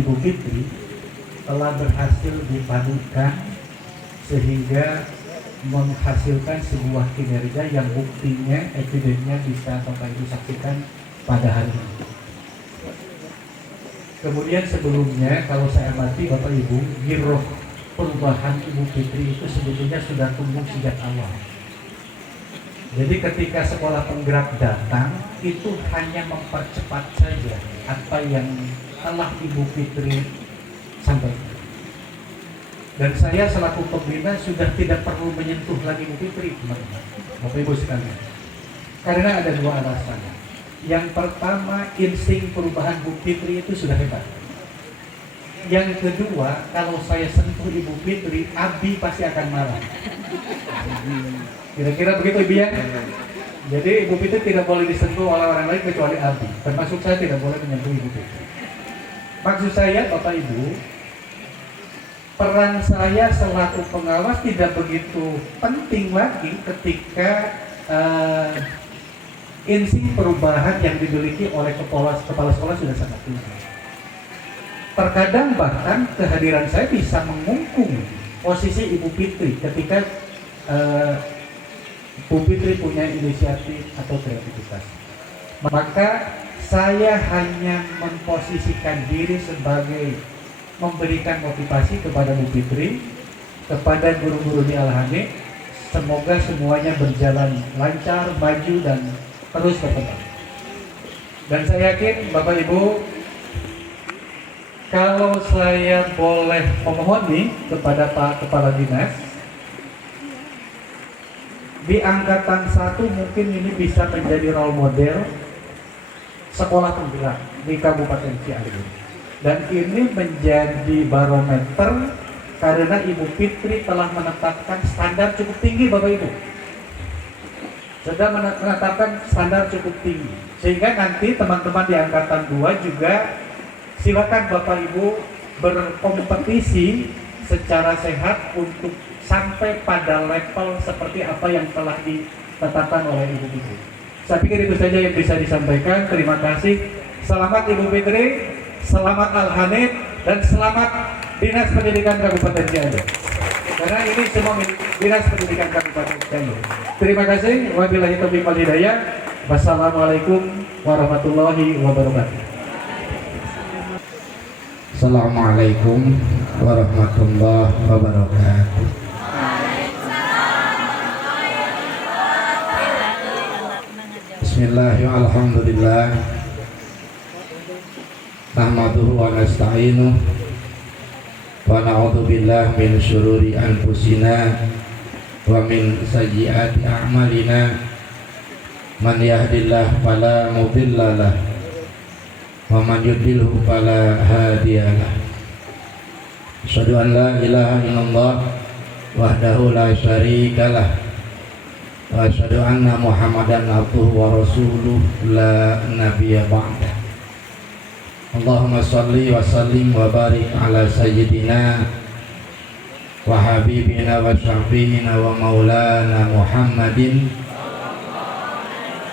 Ibu Fitri telah berhasil dipadukan sehingga menghasilkan sebuah kinerja yang buktinya, evidennya bisa Bapak Ibu saksikan pada hari ini. Kemudian sebelumnya kalau saya amati Bapak Ibu, giroh perubahan Ibu Fitri itu sebetulnya sudah tumbuh sejak awal. Jadi ketika sekolah penggerak datang, itu hanya mempercepat saja apa yang telah Ibu Fitri sampaikan. Dan saya selaku pembina sudah tidak perlu menyentuh lagi Ibu Fitri, teman-teman, Bapak Ibu sekalian. Karena ada 2 alasan. Yang pertama, insting perubahan Bu Fitri itu sudah hebat. Yang kedua, kalau saya sentuh Ibu Fitri, Abi pasti akan marah. Kira-kira begitu Ibu ya? Jadi Ibu Fitri tidak boleh disentuh oleh orang lain kecuali Abi. Termasuk saya tidak boleh menyentuh Ibu Fitri. Maksud saya Bapak Ibu, peran saya selaku pengawas tidak begitu penting lagi ketika insting perubahan yang dimiliki oleh kepala sekolah sudah sangat tinggi. Terkadang bahkan kehadiran saya bisa mengungkung posisi Ibu Fitri ketika Ibu Fitri punya inisiatif atau kreativitas. Maka saya hanya memposisikan diri sebagai memberikan motivasi kepada Bu Fitri, kepada guru-guru di Al-Hamid. Semoga semuanya berjalan lancar, maju, dan terus berkembang. Dan saya yakin Bapak Ibu, kalau saya boleh memohon nih kepada Pak Kepala Dinas, di angkatan 1 mungkin ini bisa menjadi role model sekolah penggerak di Kabupaten Cianjur. Dan ini menjadi barometer karena Ibu Fitri telah menetapkan standar cukup tinggi Bapak Ibu. Sudah menetapkan standar cukup tinggi. Sehingga nanti teman-teman di angkatan 2 juga silakan Bapak Ibu berkompetisi secara sehat untuk sampai pada level seperti apa yang telah ditetapkan oleh Ibu Fitri. Saya pikir itu saja yang bisa disampaikan. Terima kasih. Selamat Ibu Fitri. Selamat Al-Hamid, dan selamat Dinas Pendidikan Kabupaten Cianjur. Karena ini semua Dinas Pendidikan Kabupaten Cianjur. Terima kasih. Wabillahi taufiq wal hidayah. Wassalamualaikum warahmatullahi wabarakatuh. Assalamualaikum warahmatullahi wabarakatuh. Bismillahirrahmanirrahim. Alhamdulillah. Nahmaduhu wa nasta'inuh wa na'udzu billahi min syururi anfusina wa min sayyiati a'malina. Man yahdihillahu fala mudhillalah wa man yudlilhu fala hadiyalah. Asyhadu an la ilaha illallah wahdahu la syarikalah wa asyhadu anna Muhammadan abduhu wa rasuluh la nabiyya ba'dah. Allahumma salli wa sallim wa barik ala sayyidina wa habibina wa syafi'ina wa maulana Muhammadin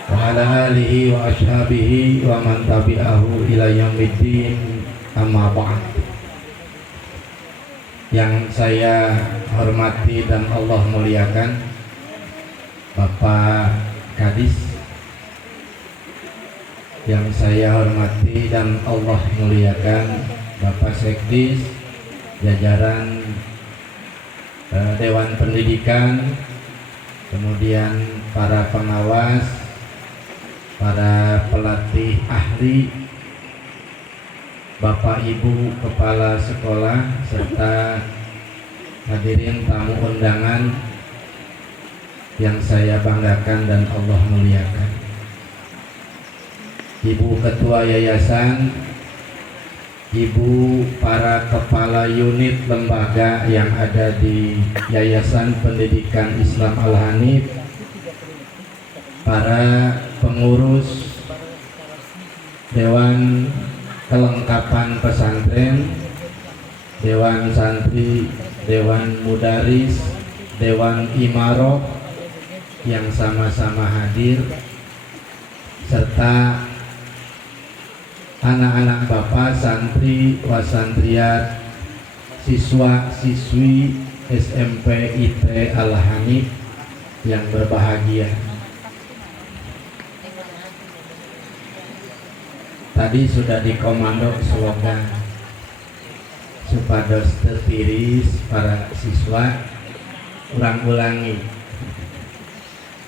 wa ala alihi wa ashabihi wa man tabi'ahu ila yaumiddin, amma ba'd. Yang saya hormati dan Allah muliakan Bapak Kadis, yang saya hormati dan Allah muliakan Bapak Sekdis, jajaran Dewan Pendidikan, kemudian para pengawas, para pelatih pelatih ahli, Bapak Ibu Kepala Sekolah, serta hadirin tamu undangan yang saya banggakan dan Allah muliakan. Ibu Ketua Yayasan, Ibu para kepala unit lembaga yang ada di Yayasan Pendidikan Islam Al-Hanif, para pengurus Dewan Kelengkapan Pesantren, Dewan Santri, Dewan Mudaris, Dewan Imaroh yang sama-sama hadir, serta anak-anak Bapak santri, wasantriat, siswa-siswi SMP IT Al-Hanif yang berbahagia. Tadi sudah dikomando slogan supados tertiris para siswa, ulang-ulangi.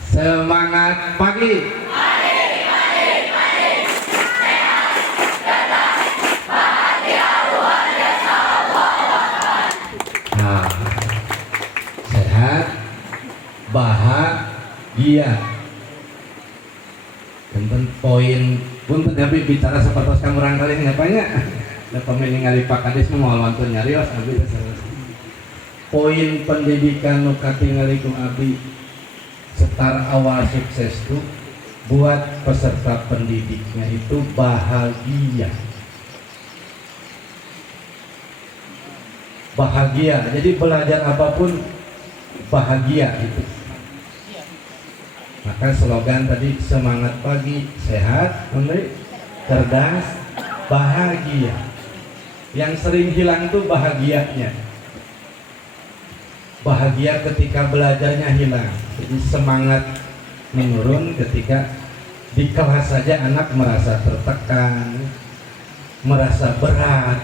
Semangat pagi. Sehat, bahagia. Tentang poin untuk tapi bicara seperti kamu orang kali ngapanya? Da pemilih ngali Pak Kades mau wantun nyarios abi poin pendidikan nu katingali ku abi setar awal sukses tuh buat peserta pendidiknya itu bahagia. Bahagia, jadi belajar apapun bahagia itu. Maka slogan tadi semangat pagi, sehat, cerdas, bahagia. Yang sering hilang tuh bahagianya. Bahagia ketika belajarnya hilang. Jadi semangat menurun ketika di kelas saja anak merasa tertekan, merasa berat,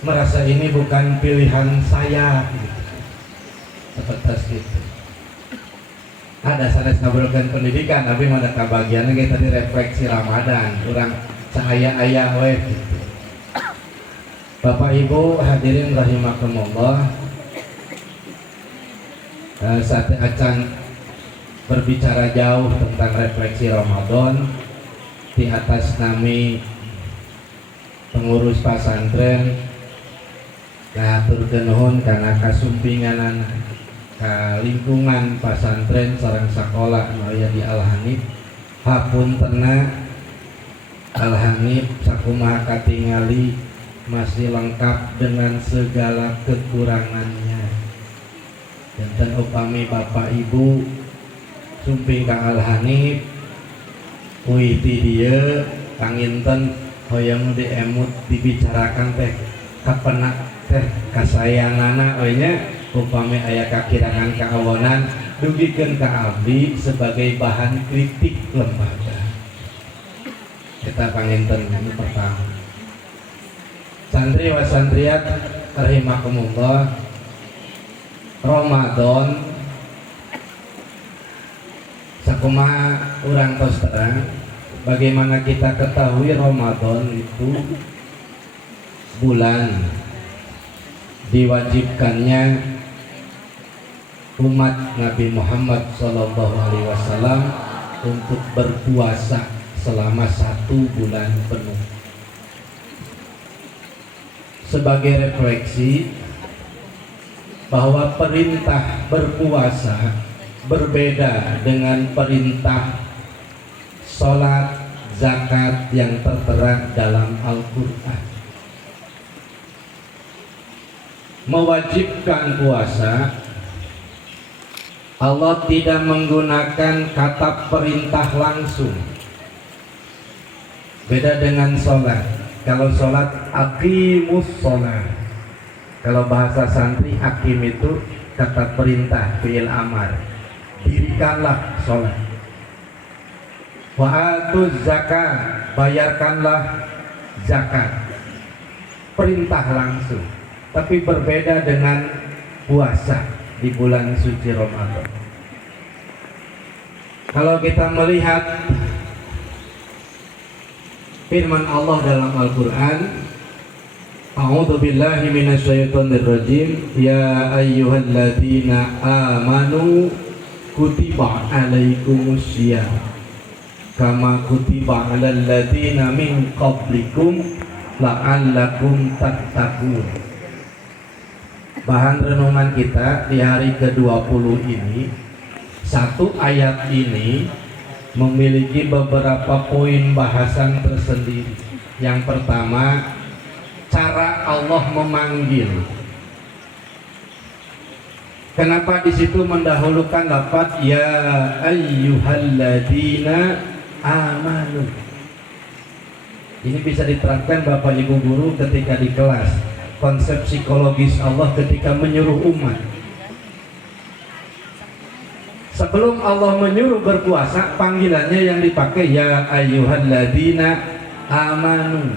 merasa ini bukan pilihan saya gitu. Seperti itu. Ada sanes ngobrolkan pendidikan, tapi mana kebagiannya kayak tadi refleksi Ramadan, kurang cahaya ayah weh gitu. Bapak Ibu hadirin rahimakumullah, saat acan berbicara jauh tentang refleksi Ramadan di atas nami pengurus pesantren, ngaturkeun nuhun kana kasumpinganan ka lingkungan pesantren sareng sakola nu aya di Al-Hanif. Hapuntenna Al-Hanif sakumaha katingali masih lengkap dengan segala kekurangannya. Dan upami Bapak Ibu sumping ka Al-Hanif uih ti dieu kanginten hoyong diemut dibicarakan teh kapena teh kasayanganna we nya upami aya kakirangan kaawonan dugikeun ka abdi sebagai bahan kritik lembaga. Kita panginten ini pertama. Santri wa santriat rahimakumullah, Ramadan sakumaha urang tos terang bagaimana kita ketahui Ramadan itu bulan diwajibkannya umat Nabi Muhammad SAW untuk berpuasa selama 1 bulan penuh. Sebagai refleksi bahwa perintah berpuasa berbeda dengan perintah sholat, zakat yang tertera dalam Al-Quran. Mewajibkan puasa, Allah tidak menggunakan kata perintah langsung. Beda dengan sholat. Kalau sholat aqimus sholat, kalau bahasa santri akim itu kata perintah, fi'il amar, dirikanlah sholat. Wa atuz zakat, bayarkanlah zakat, perintah langsung. Tapi berbeda dengan puasa di bulan suci Ramadan. Kalau kita melihat Firman Allah dalam Al-Qur'an, A'udzu billahi minasyaitonir rajim. Ya ayyuhalladzina amanu kutiba alaikumusiyam kama kutiba alal ladzina min qablikum la'allakum tattaqun. Bahan renungan kita di hari ke-20 ini, satu ayat ini memiliki beberapa poin bahasan tersendiri. Yang pertama, cara Allah memanggil. Kenapa di situ mendahulukan lafaz ya ayyuhalladzina amanu? Ini bisa diterapkan Bapak Ibu guru ketika di kelas. Konsep psikologis Allah ketika menyuruh umat. Sebelum Allah menyuruh berpuasa, panggilannya yang dipakai ya ayyuhalladzina amanu.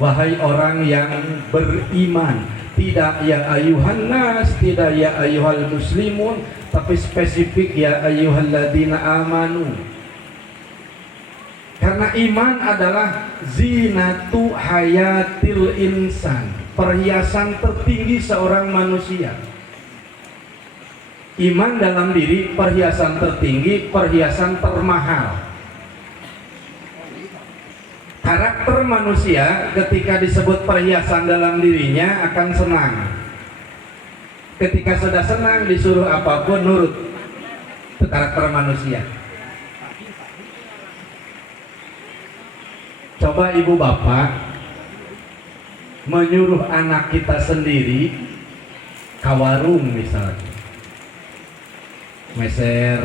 Wahai orang yang beriman. Tidak ya ayyuhan nas, tidak ya ayyuhal muslimun, tapi spesifik ya ayyuhalladzina amanu. Karena iman adalah zinatu hayatil insan, perhiasan tertinggi seorang manusia. Iman dalam diri perhiasan tertinggi, perhiasan termahal. Karakter manusia ketika disebut perhiasan dalam dirinya akan senang. Ketika sudah senang disuruh apapun nurut. Itu karakter manusia. Coba ibu bapak menyuruh anak kita sendiri ke warung misalnya. Meser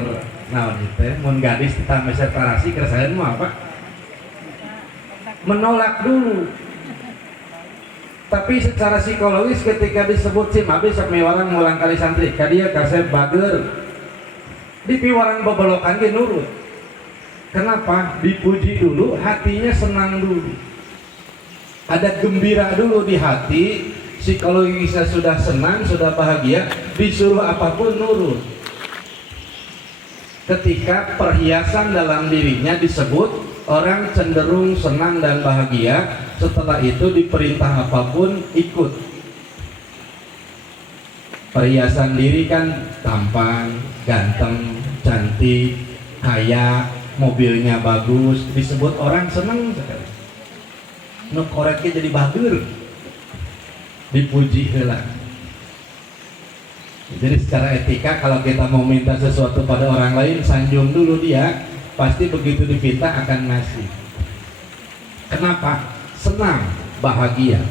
naon itu, mun gadis kita meser tarasi keresahan mau apa? Menolak dulu. Tapi secara psikologis ketika disebut sim habis mewarang mulang kali santri kadia kasep bager di piwarang bebolokan ge nurut. Kenapa? Dipuji dulu, hatinya senang dulu, ada gembira dulu di hati, psikologisnya sudah senang, sudah bahagia, disuruh apapun nurut. Ketika perhiasan dalam dirinya disebut, orang cenderung senang dan bahagia. Setelah itu diperintah apapun ikut. Perhiasan diri kan tampan, ganteng, cantik, kaya, mobilnya bagus, disebut orang senang sekali. Nu koreknya jadi bager, dipuji heula. Jadi secara etika kalau kita mau minta sesuatu pada orang lain, sanjung dulu dia. Pasti begitu dipinta akan ngasih. Kenapa? Senang, bahagia.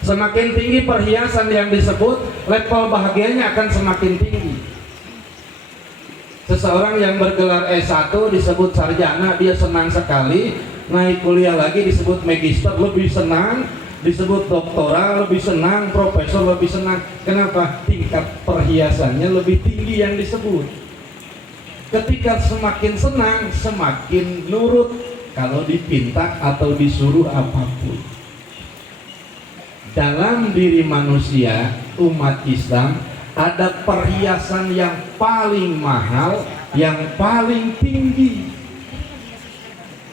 Semakin tinggi perhiasan yang disebut, level bahagianya akan semakin tinggi. Seseorang yang bergelar S1 disebut sarjana, dia senang sekali. Naik kuliah lagi disebut magister, lebih senang. Disebut doktoral, lebih senang. Profesor, lebih senang. Kenapa? Tingkat perhiasannya lebih tinggi yang disebut. Ketika semakin senang, semakin nurut kalau dipinta atau disuruh apapun. Dalam diri manusia, umat Islam, ada perhiasan yang paling mahal, yang paling tinggi.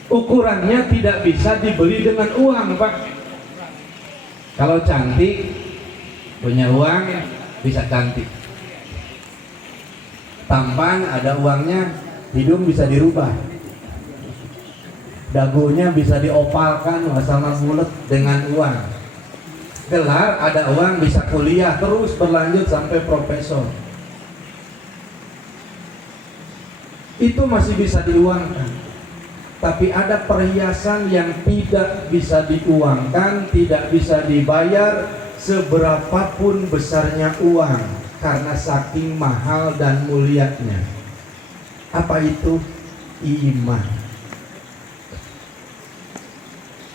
Ukurannya tidak bisa dibeli dengan uang, Pak. Kalau cantik, punya uang, bisa cantik. Tampan ada uangnya, hidung bisa dirubah, dagunya bisa diopalkan sama bulat dengan uang. Gelar ada uang, bisa kuliah terus berlanjut sampai profesor. Itu masih bisa diuangkan. Tapi ada perhiasan yang tidak bisa diuangkan, tidak bisa dibayar seberapapun besarnya uang. Karena saking mahal dan mulianya. Apa itu? Iman.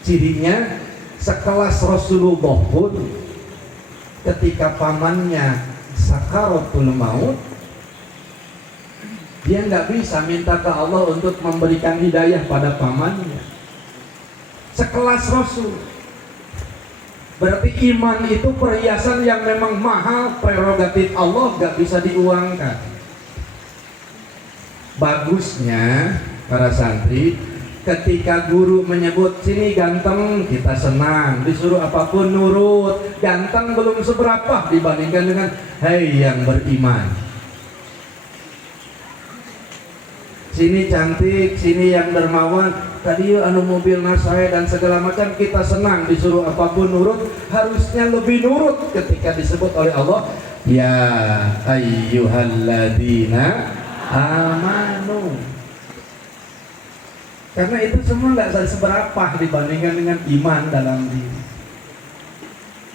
Cirinya sekelas Rasulullah pun ketika pamannya sakaratul maut, dia nggak bisa minta ke Allah untuk memberikan hidayah pada pamannya. Sekelas Rasul. Berarti iman itu perhiasan yang memang mahal, prerogatif Allah, gak bisa diuangkan. Bagusnya para santri, Ketika guru menyebut sini ganteng, kita senang, disuruh apapun nurut. Ganteng belum seberapa dibandingkan dengan hei yang beriman. Sini cantik, sini yang dermawan, tadi anu mobil saya dan segala macam, kita senang, disuruh apapun nurut. Harusnya lebih nurut ketika disebut oleh Allah, ya ayyuhalladzina amanu. Karena itu semua nggak seberapa dibandingkan dengan iman dalam diri.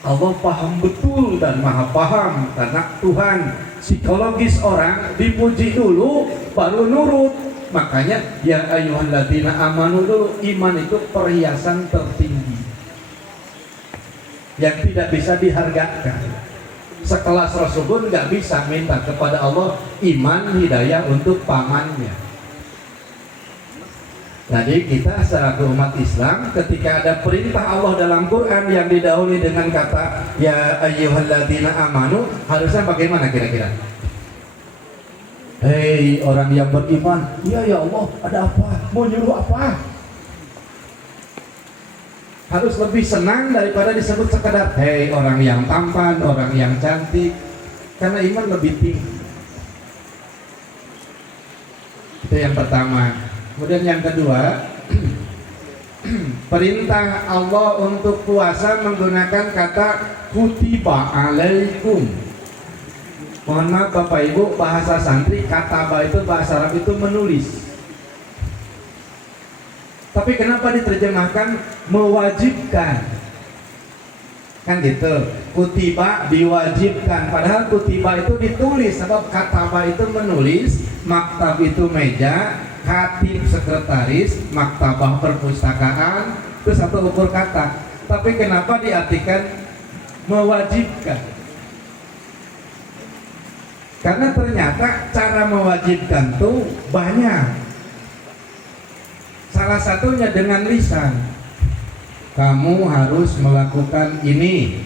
Allah paham betul dan maha paham, karena Tuhan psikologis orang dipuji dulu baru nurut. Makanya ya ayyuhalladzina amanu dulu. Iman itu perhiasan tertinggi yang tidak bisa dihargakan. Sekelas Rasul pun nggak bisa minta kepada Allah iman hidayah untuk pamannya. Jadi kita selaku umat Islam, ketika ada perintah Allah dalam Quran yang didahului dengan kata ya ayyuhalladzina amanu, harusnya bagaimana kira-kira? Hei orang yang beriman, ya Allah, ada apa? Mau nyuruh apa? Harus lebih senang daripada disebut sekadar hei orang yang tampan, orang yang cantik, karena iman lebih tinggi. Itu yang pertama. Kemudian yang kedua, perintah Allah untuk puasa menggunakan kata kutiba alaikum. Mohon maaf Bapak Ibu, bahasa santri kataba itu bahasa Arab itu menulis. Tapi kenapa diterjemahkan mewajibkan? Kan gitu, kutiba diwajibkan, padahal kutiba itu ditulis, sebab kataba itu menulis, maktab itu meja, katib sekretaris, maktabah perpustakaan, itu satu ukur kata. Tapi kenapa diartikan mewajibkan? Karena ternyata cara mewajibkan tuh banyak. Salah satunya dengan lisan. Kamu harus melakukan ini.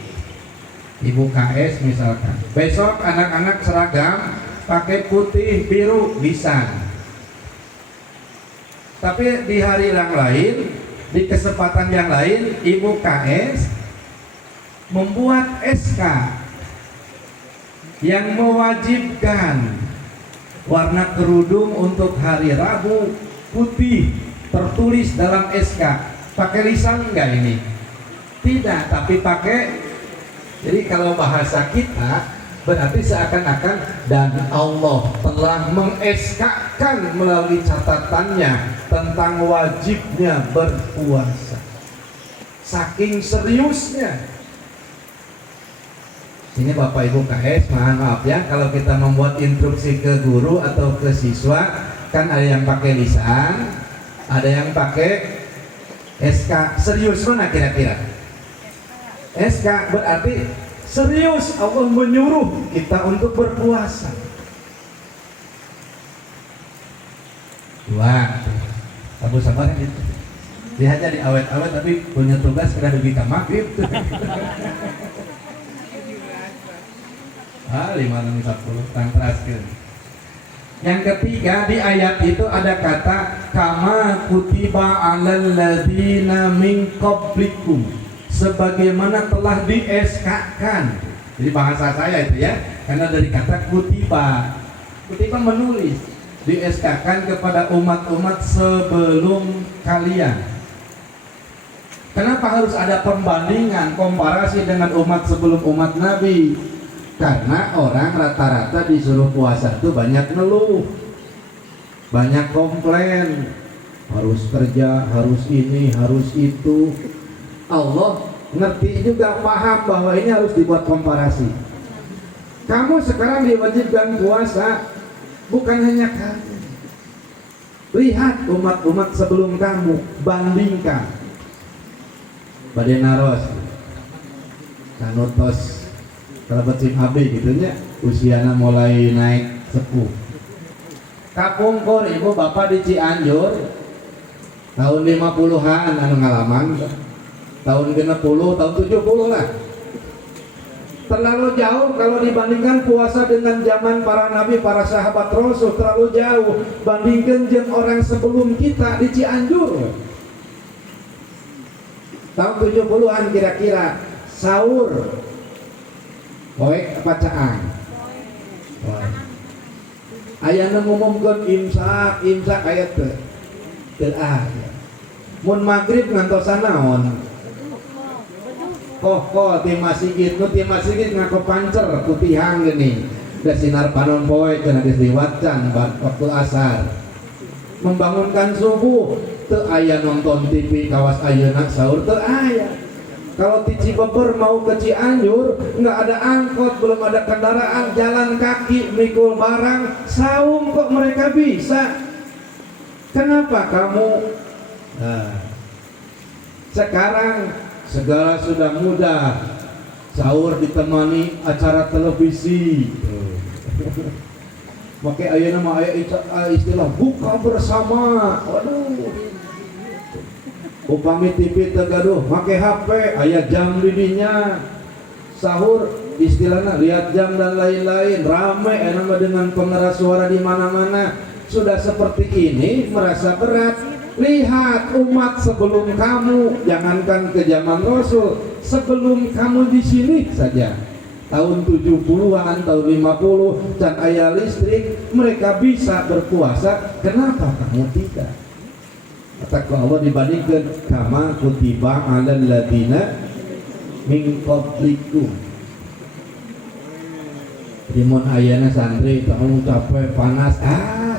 Ibu KS misalkan, besok anak-anak seragam pakai putih biru, lisan. Tapi di hari yang lain, di kesempatan yang lain, Ibu KS membuat SK yang mewajibkan warna kerudung untuk hari Rabu putih, tertulis dalam SK. Pakai lisan enggak ini? Tidak, tapi pakai. Jadi kalau bahasa kita berarti seakan-akan dan Allah telah mengeskakan melalui catatannya tentang wajibnya berpuasa. Saking seriusnya. Ini Bapak Ibu KS, mohon maaf ya kalau kita membuat instruksi ke guru atau ke siswa, kan ada yang pakai lisan, ada yang pakai SK. Serius mana kira-kira? SK berarti serius Allah menyuruh kita untuk berpuasa. Dua, sabar itu. Dia aja di awet-awet tapi punya tugas kena lebih kamafif. 510 tang terakhir. Yang ketiga di ayat itu ada kata kama kutiba alal ladzina min qablikum, sebagaimana telah di-SK-kan. Jadi bahasa saya itu ya, karena dari kata kutiba. Kutiba menulis, di-SK-kan kepada umat-umat sebelum kalian. Kenapa harus ada pembandingan, komparasi dengan umat sebelum umat Nabi? Karena orang rata-rata disuruh puasa itu banyak ngeluh, banyak komplain, harus kerja, harus ini, harus itu. Allah ngerti juga, paham bahwa ini harus dibuat komparasi. Kamu sekarang diwajibkan puasa, bukan hanya kamu. Lihat umat-umat sebelum kamu, bandingkan. Badenaros, Kanutos, kalau becim abi gitunya, usianya mulai naik sepuh. Kapungkur ibu bapak di Cianjur tahun 50-an anu ngalaman, tahun 60, tahun 70 lah. Terlalu jauh kalau dibandingkan puasa dengan zaman para nabi, para sahabat Rasul, terlalu jauh. Bandingkan jeung orang sebelum kita di Cianjur. Tahun 70-an kira-kira sahur. Poek apa caang? Ayana ngumumkeun imsak aya teu. Teu aya. Mun magrib ngantosan naon? Koh ti masjid ngaku pancer putihang gini da sinar panon poe cenah geus liwatcan waktu asar. Membangunkan subuh teu aya nonton TV kawas ayeuna sahur teu aya. Kalau di Cibeber mau ke Cianjur nggak ada angkot, belum ada kendaraan, jalan kaki mikul barang, saum kok mereka bisa. Kenapa kamu? Nah, sekarang segala sudah mudah, sahur ditemani acara televisi. Pakai ayeuna mah aya istilah buka bersama. Waduh. Upami TV tegaduh, make HP, aya jam didinya. Sahur istilahnya lihat jam dan lain-lain, rame enak dengan pengeras suara di mana-mana. Sudah seperti ini merasa berat. Lihat umat sebelum kamu, jangankan ke zaman Rasul, sebelum kamu di sini saja. Tahun 70-an, tahun 50 dan aya listrik, mereka bisa berpuasa. Kenapa kamu tidak? Kata Allah dibandingkan kama kutiba 'alal ladina min qablikum. Dimun ayeuna santri kamu capek panas,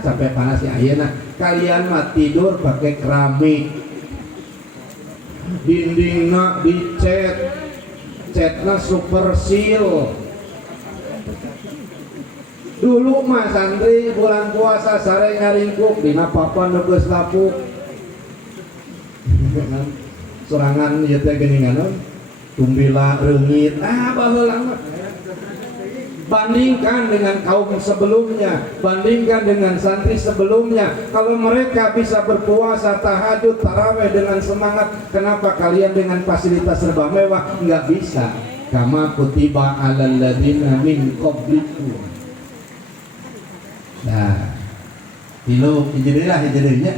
capek panas ya ayeuna. Kalian mah tidur pakai keramik. Dindingna dicat. Catna super seal. Dulu mah santri bulan puasa sare ngaringkuk dina papan geus lapuk. Sorangan ieu teh geuningan tumbila reungit baheula. Bandingkan dengan kaum sebelumnya, bandingkan dengan santri sebelumnya. Kalau mereka bisa berpuasa tahajud tarawih dengan semangat, kenapa kalian dengan fasilitas serba mewah nggak bisa? Kama kutiba 'alal ladzina min qablikum. Nah, tilu hijrinya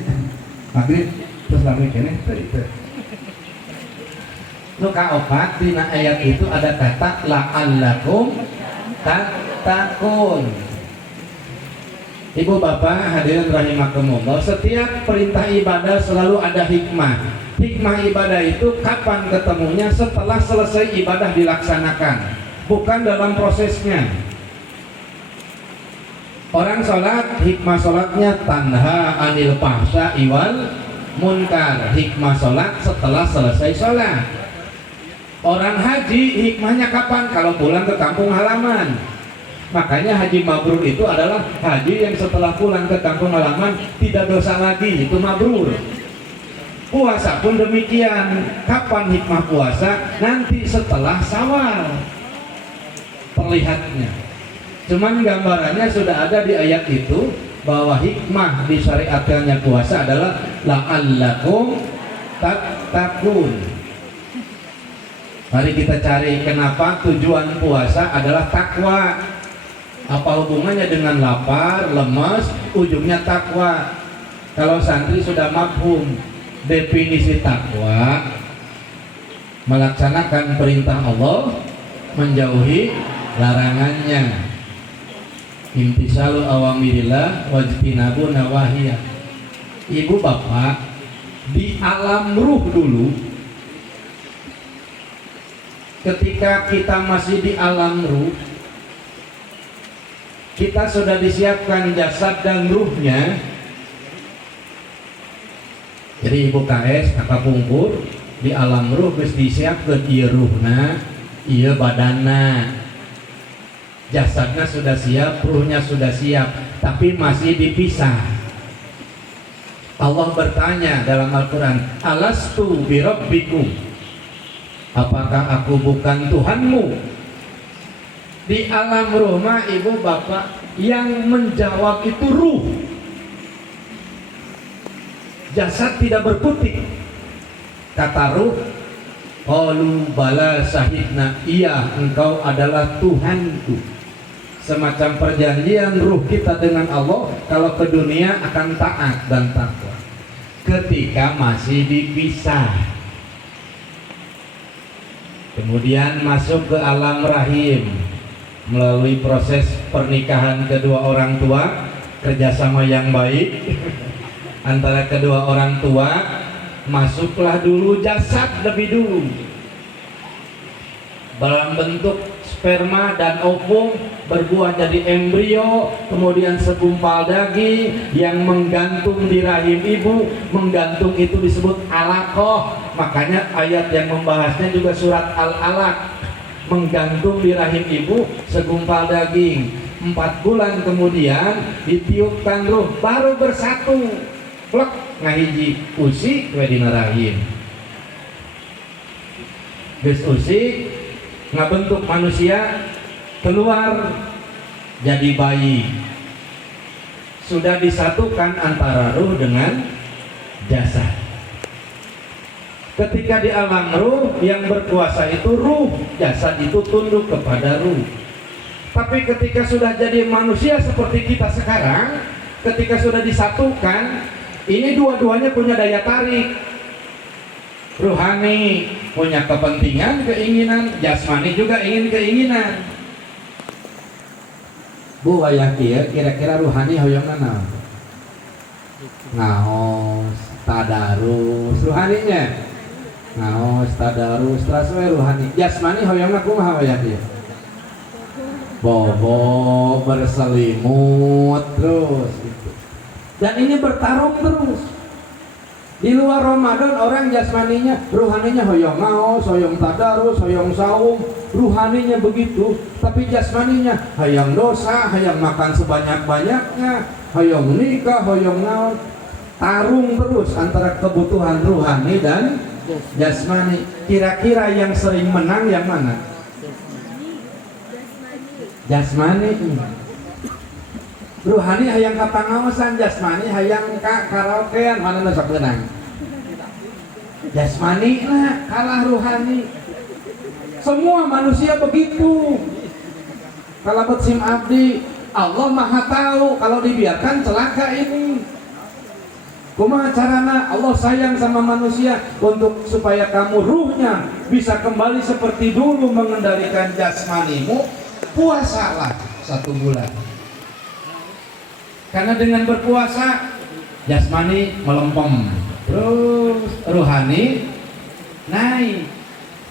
maghrib terus lagi kene teu. Nu kaopat dina ayat itu ada kata la'allakum tattaqun. Ibu bapak hadirin rahimakumullah, setiap perintah ibadah selalu ada hikmah. Hikmah ibadah itu kapan ketemunya? Setelah selesai ibadah dilaksanakan, bukan dalam prosesnya. Orang sholat, hikmah sholatnya tanha anil fahsya iwal munkar. Hikmah sholat setelah selesai sholat. Orang haji hikmahnya kapan? Kalau pulang ke kampung halaman. Makanya haji mabrur itu adalah haji yang setelah pulang ke kampung halaman tidak dosa lagi, itu mabrur. Puasa pun demikian. Kapan hikmah puasa? Nanti setelah Syawal terlihatnya. Cuman gambarannya sudah ada di ayat itu, bahwa hikmah disyariatkannya puasa adalah la'allakum tattaqun. Mari kita cari kenapa tujuan puasa adalah takwa. Apa hubungannya dengan lapar, lemas, ujungnya takwa. Kalau santri sudah mafhum definisi takwa, melaksanakan perintah Allah, menjauhi larangannya. Imtisalu awamirillah wajtinabu nawahiyah. Ibu bapak, di alam ruh dulu, ketika kita masih di alam ruh, kita sudah disiapkan jasad dan ruhnya. Jadi ibu KS, kakak pungkur, di alam ruh geus disiapkeun ieu ruhna, ieu badanna. Jasadnya sudah siap, ruhnya sudah siap, tapi masih dipisah. Allah bertanya dalam Al-Quran, alastu birabbikum, apakah aku bukan Tuhanmu? Di alam ruh mah ibu bapak, yang menjawab itu ruh. Jasad tidak berkutik. Kata ruh, Qalu bala syahidna, iya engkau adalah Tuhanku. Semacam perjanjian ruh kita dengan Allah kalau ke dunia akan taat dan takwa. Ketika masih dipisah, kemudian masuk ke alam rahim melalui proses pernikahan kedua orang tua, kerjasama yang baik antara kedua orang tua, masuklah dulu jasad lebih dulu dalam bentuk sperma dan ovum berbuah jadi embrio, kemudian segumpal daging yang menggantung di rahim ibu. Menggantung itu disebut alaqah, makanya ayat yang membahasnya juga surat Al-Alaq. Menggantung di rahim ibu segumpal daging, 4 bulan kemudian ditiupkan ruh, baru bersatu plek ngahiji usik we dina rahim. Geus usik ngabentuk manusia, keluar jadi bayi, sudah disatukan antara ruh dengan jasad. Ketika di alam ruh yang berkuasa itu ruh, jasad itu tunduk kepada ruh. Tapi ketika sudah jadi manusia seperti kita sekarang, ketika sudah disatukan, ini dua-duanya punya daya tarik. Ruhani punya kepentingan, keinginan, jasmani juga ingin keinginan. Bu wayah kieu kira-kira ruhani hoyongna naon? Ngaos, tadarus, ruhaninya ngaos, tadarus, terus we ruhani. Jasmani hoyongna kumaha wayah kieu? Bobo, berselimut terus gitu. Dan ini bertarung terus. Di luar Ramadan orang jasmaninya, ruhaninya hoyong ngaos, hoyong tadarus, hoyong saum, ruhaninya begitu, tapi jasmaninya hayang dosa, hayang makan sebanyak-banyaknya, hoyong nikah, hoyong ngaos. Tarung terus antara kebutuhan ruhani dan jasmani. Kira-kira yang sering menang yang mana? Jasmani. Ruhani hayang kapangaosan, jasmani hayang karaokean, mana nu sok beunang? Jasmani nah kalah ruhani. Semua manusia begitu. Kalau betsim abdi, Allah Maha tahu kalau dibiarkan celaka ini. Kumaha carana Allah sayang sama manusia untuk supaya kamu ruhnya bisa kembali seperti dulu mengendalikan jasmanimu, puasalah 1 bulan. Karena dengan berpuasa jasmani melempem, terus ruhani naik.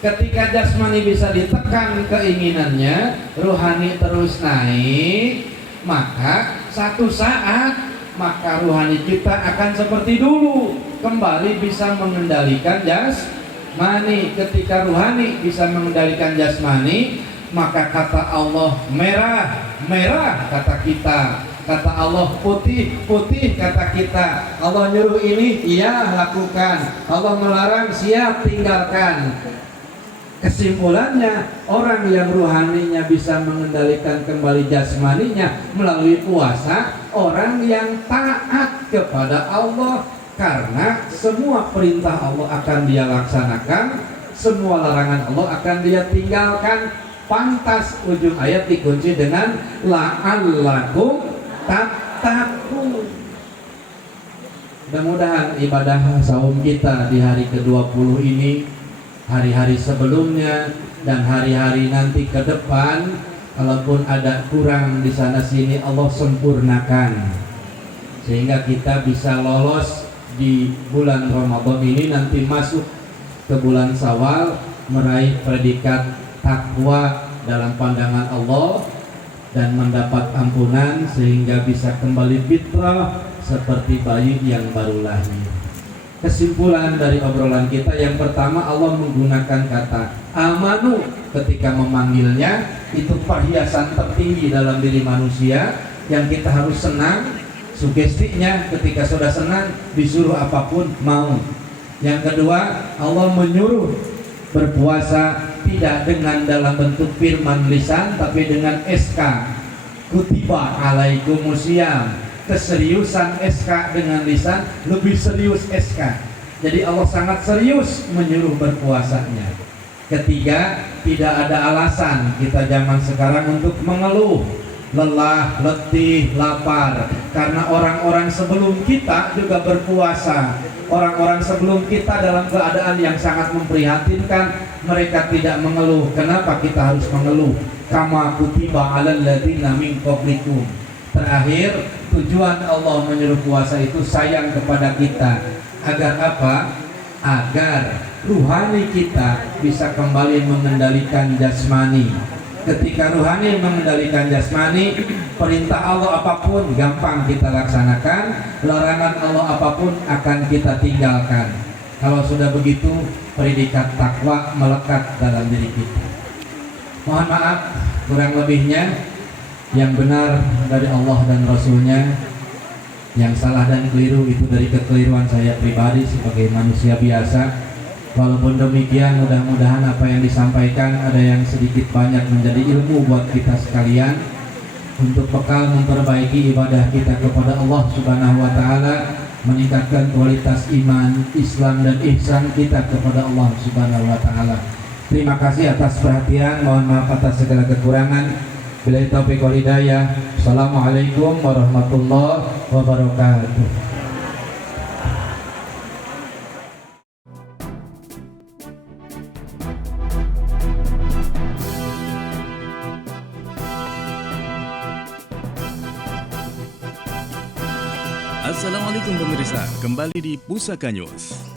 Ketika jasmani bisa ditekan keinginannya, ruhani terus naik, maka satu saat maka ruhani kita akan seperti dulu, kembali bisa mengendalikan jasmani. Ketika ruhani bisa mengendalikan jasmani, maka kata Allah merah, merah kata kita. Kata Allah putih, putih kata kita. Allah nyuruh ini, iya lakukan. Allah melarang, siap tinggalkan. Kesimpulannya, orang yang ruhaninya bisa mengendalikan kembali jasmaninya melalui puasa, orang yang taat kepada Allah, karena semua perintah Allah akan dia laksanakan, semua larangan Allah akan dia tinggalkan. Pantas ujung ayat dikunci dengan la'allakum tattaqun. Mudah-mudahan ibadah saum kita di hari ke-20 ini, hari-hari sebelumnya dan hari-hari nanti ke depan, kalaupun ada kurang di sana sini, Allah sempurnakan sehingga kita bisa lolos di bulan Ramadan ini, nanti masuk ke bulan Syawal meraih predikat takwa dalam pandangan Allah dan mendapat ampunan sehingga bisa kembali fitrah seperti bayi yang baru lahir. Kesimpulan dari obrolan kita, yang pertama, Allah menggunakan kata amanu ketika memanggilnya. Itu perhiasan tertinggi dalam diri manusia yang kita harus senang. Sugestinya ketika sudah senang, disuruh apapun mau. Yang kedua, Allah menyuruh berpuasa tidak dengan dalam bentuk firman lisan, tapi dengan SK, kutiba alaikumusiyam. Keseriusan SK dengan lisan lebih serius SK. Jadi Allah sangat serius menyuruh berpuasanya. Ketiga, tidak ada alasan kita zaman sekarang untuk mengeluh, lelah, letih, lapar. Karena orang-orang sebelum kita juga berpuasa. Orang-orang sebelum kita dalam keadaan yang sangat memprihatinkan, mereka tidak mengeluh. Kenapa kita harus mengeluh? Kama kutiba 'alal ladzina min qablikum. Terakhir, tujuan Allah menyuruh puasa itu sayang kepada kita. Agar apa? Agar ruhani kita bisa kembali mengendalikan jasmani. Ketika ruhani mengendalikan jasmani, perintah Allah apapun gampang kita laksanakan, larangan Allah apapun akan kita tinggalkan. Kalau sudah begitu, predikat takwa melekat dalam diri kita. Mohon maaf kurang lebihnya. Yang benar dari Allah dan Rasulnya, yang salah dan keliru itu dari kekeliruan saya pribadi sebagai manusia biasa. Walaupun demikian, mudah-mudahan apa yang disampaikan ada yang sedikit banyak menjadi ilmu buat kita sekalian untuk bekal memperbaiki ibadah kita kepada Allah Subhanahu wa taala, meningkatkan kualitas iman, Islam dan ihsan kita kepada Allah Subhanahu wa taala. Terima kasih atas perhatian, mohon maaf atas segala kekurangan. Billahi taufiq wal hidayah. Assalamualaikum warahmatullahi wabarakatuh. Assalamualaikum pemirsa, kembali di Pusaka News.